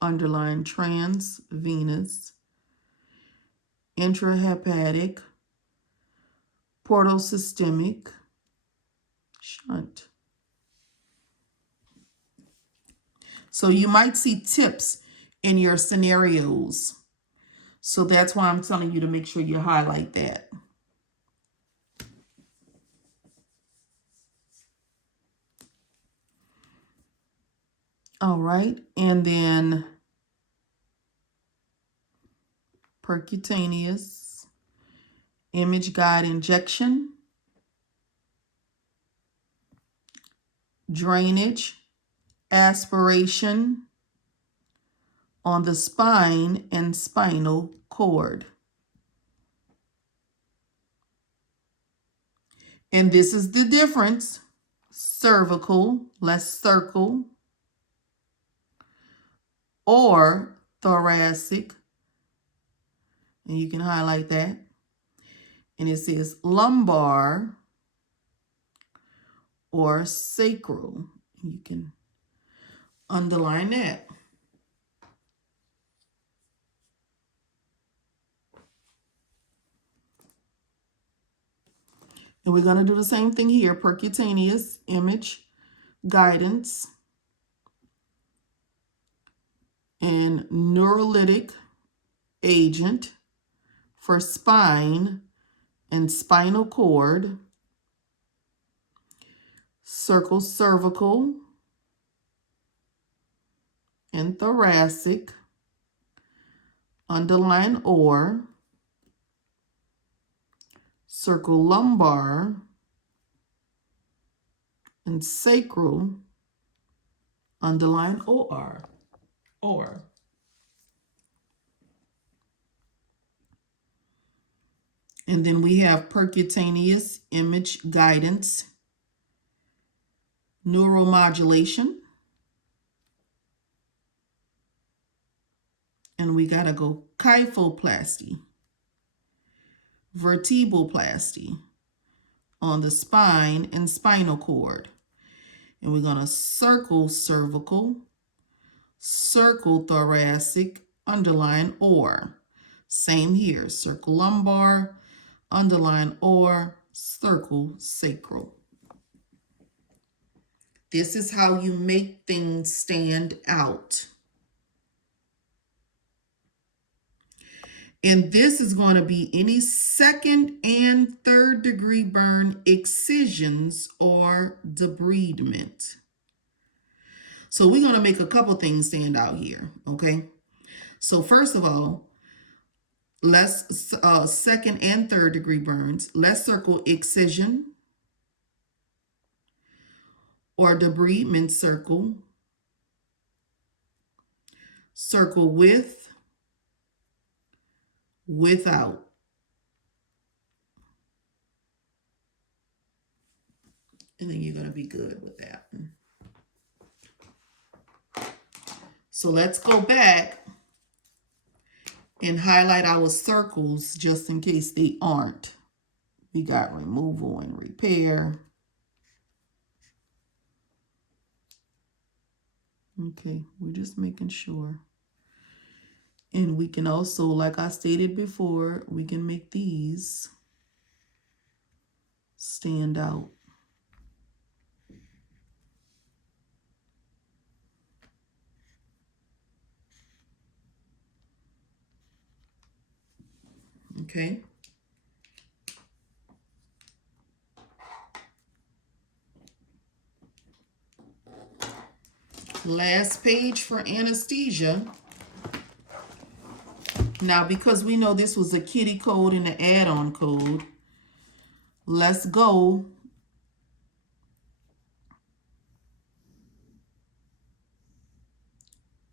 underline transvenous, intrahepatic, portal systemic, shunt. So you might see TIPS in your scenarios. So that's why I'm telling you to make sure you highlight that. All right, and then percutaneous, image guide injection, drainage, aspiration on the spine and spinal cord. And this is the difference. Cervical, let's circle, or thoracic, and you can highlight that. And it says lumbar or sacral. You can underline that. And we're going to do the same thing here. Percutaneous image guidance and neurolytic agent for spine and spinal cord. Circle cervical and thoracic. Underline or. Circle lumbar and sacral, underline or. And then we have percutaneous image guidance, neuromodulation, and we gotta go kyphoplasty, vertebroplasty on the spine and spinal cord. And we're going to circle cervical, circle thoracic, underline or. Same here, circle lumbar, underline or circle sacral. This is how you make things stand out. And this is going to be any second and third degree burn, excisions, or debridement. So we're going to make a couple things stand out here, okay? So first of all, let's second and third degree burns. Let's circle excision or debridement circle. Circle with, without. And then you're going to be good with that. So let's go back and highlight our circles just in case they aren't. We got removal and repair. Okay, we're just making sure. And we can also, like I stated before, we can make these stand out. Okay. Last page for anesthesia. Now, because we know this was a kitty code and an add-on code, let's go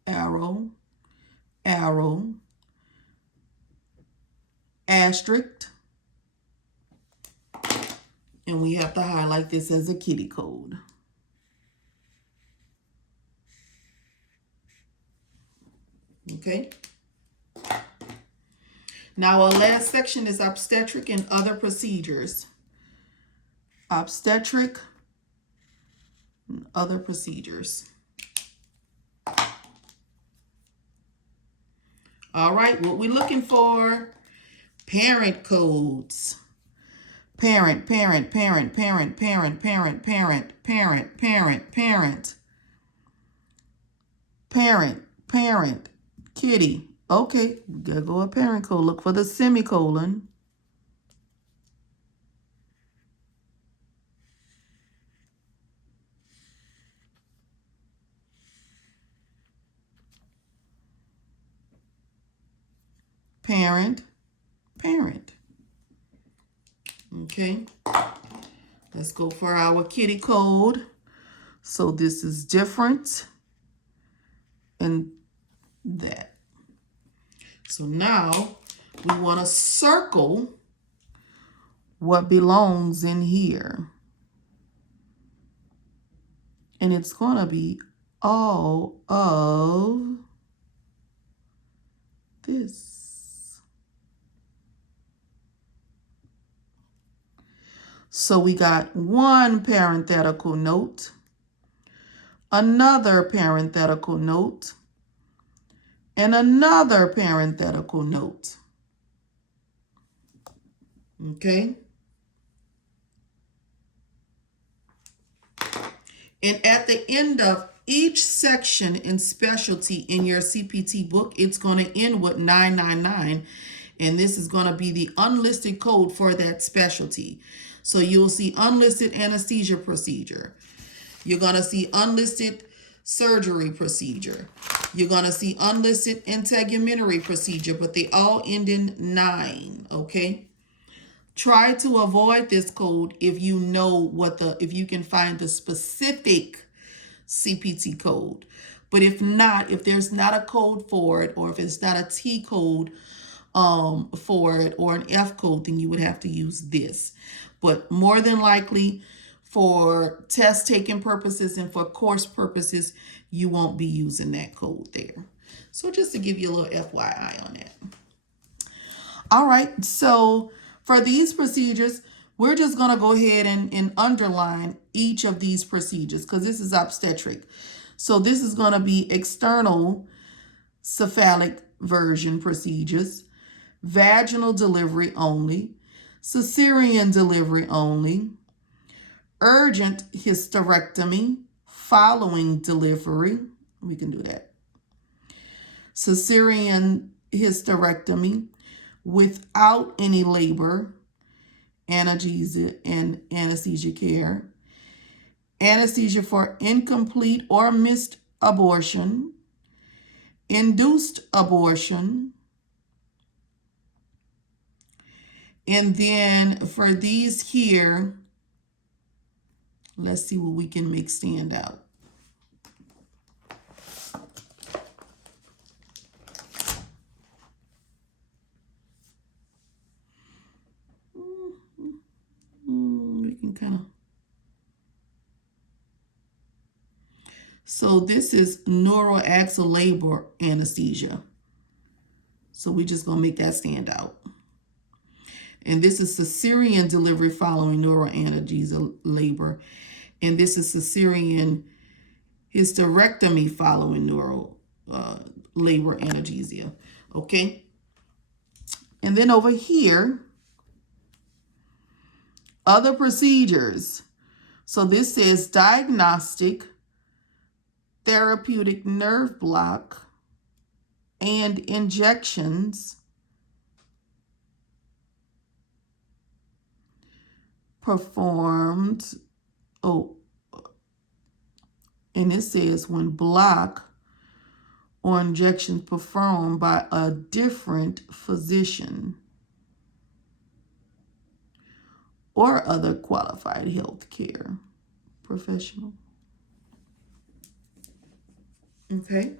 arrow, arrow, asterisk, and we have to highlight this as a kitty code. Okay. Now our last section is obstetric and other procedures. Obstetric and other procedures. All right, what we're looking for, parent codes. Parent, parent, parent, parent, parent, parent, parent, parent, parent, parent. Parent, parent, kitty. Okay, we gotta go a parent code. Look for the semicolon. Parent, parent. Okay, let's go for our kitty code. So this is different and that. So now we want to circle what belongs in here. And it's going to be all of this. So we got one parenthetical note, another parenthetical note, and another parenthetical note. Okay? And at the end of each section in specialty in your CPT book, it's going to end with 999. And this is going to be the unlisted code for that specialty. So you'll see unlisted anesthesia procedure. You're going to see unlisted surgery procedure. You're going to see unlisted integumentary procedure, but they all end in 9, okay? Try to avoid this code if you know if you can find the specific CPT code. But if not, if there's not a code for it, or if it's not a T code for it, or an F code, then you would have to use this. But more than likely, for test taking purposes and for course purposes, you won't be using that code there. So just to give you a little FYI on that. All right, so for these procedures, we're just going to go ahead and underline each of these procedures because this is obstetric. So this is going to be external cephalic version procedures, vaginal delivery only, cesarean delivery only, urgent hysterectomy following delivery. We can do that. Cesarean hysterectomy without any labor, analgesia, and anesthesia care. Anesthesia for incomplete or missed abortion, induced abortion. And then for these here, let's see what we can make stand out. We can kind of. So this is neuroaxial labor anesthesia. So we're just going to make that stand out. And this is cesarean delivery following neuroanesthesia labor. And this is cesarean hysterectomy following neuro labor anesthesia. Okay. And then over here, other procedures. So this says diagnostic, therapeutic nerve block, and injections performed. Oh, and it says when block or injections performed by a different physician or other qualified healthcare professional. Okay.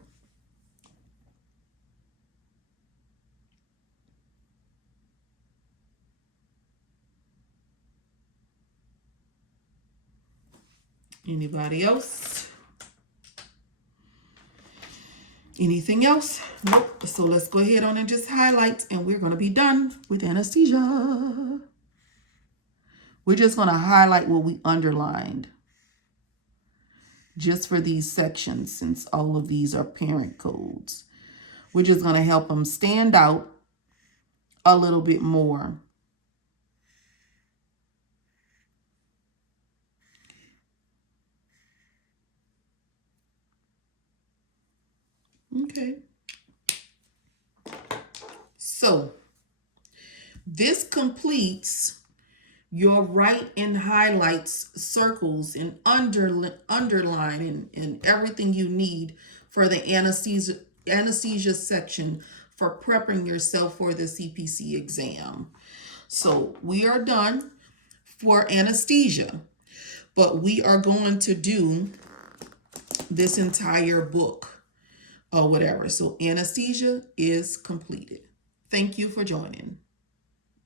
Anybody else? Anything else? Nope. So let's go ahead on and just highlight, and we're going to be done with anesthesia. We're just going to highlight what we underlined just for these sections, since all of these are parent codes. We're just going to help them stand out a little bit more. Okay. So this completes your write and highlights, circles, and underline and everything you need for the anesthesia section for prepping yourself for the CPC exam. So we are done for anesthesia, but we are going to do this entire book or whatever. So anesthesia is completed. Thank you for joining.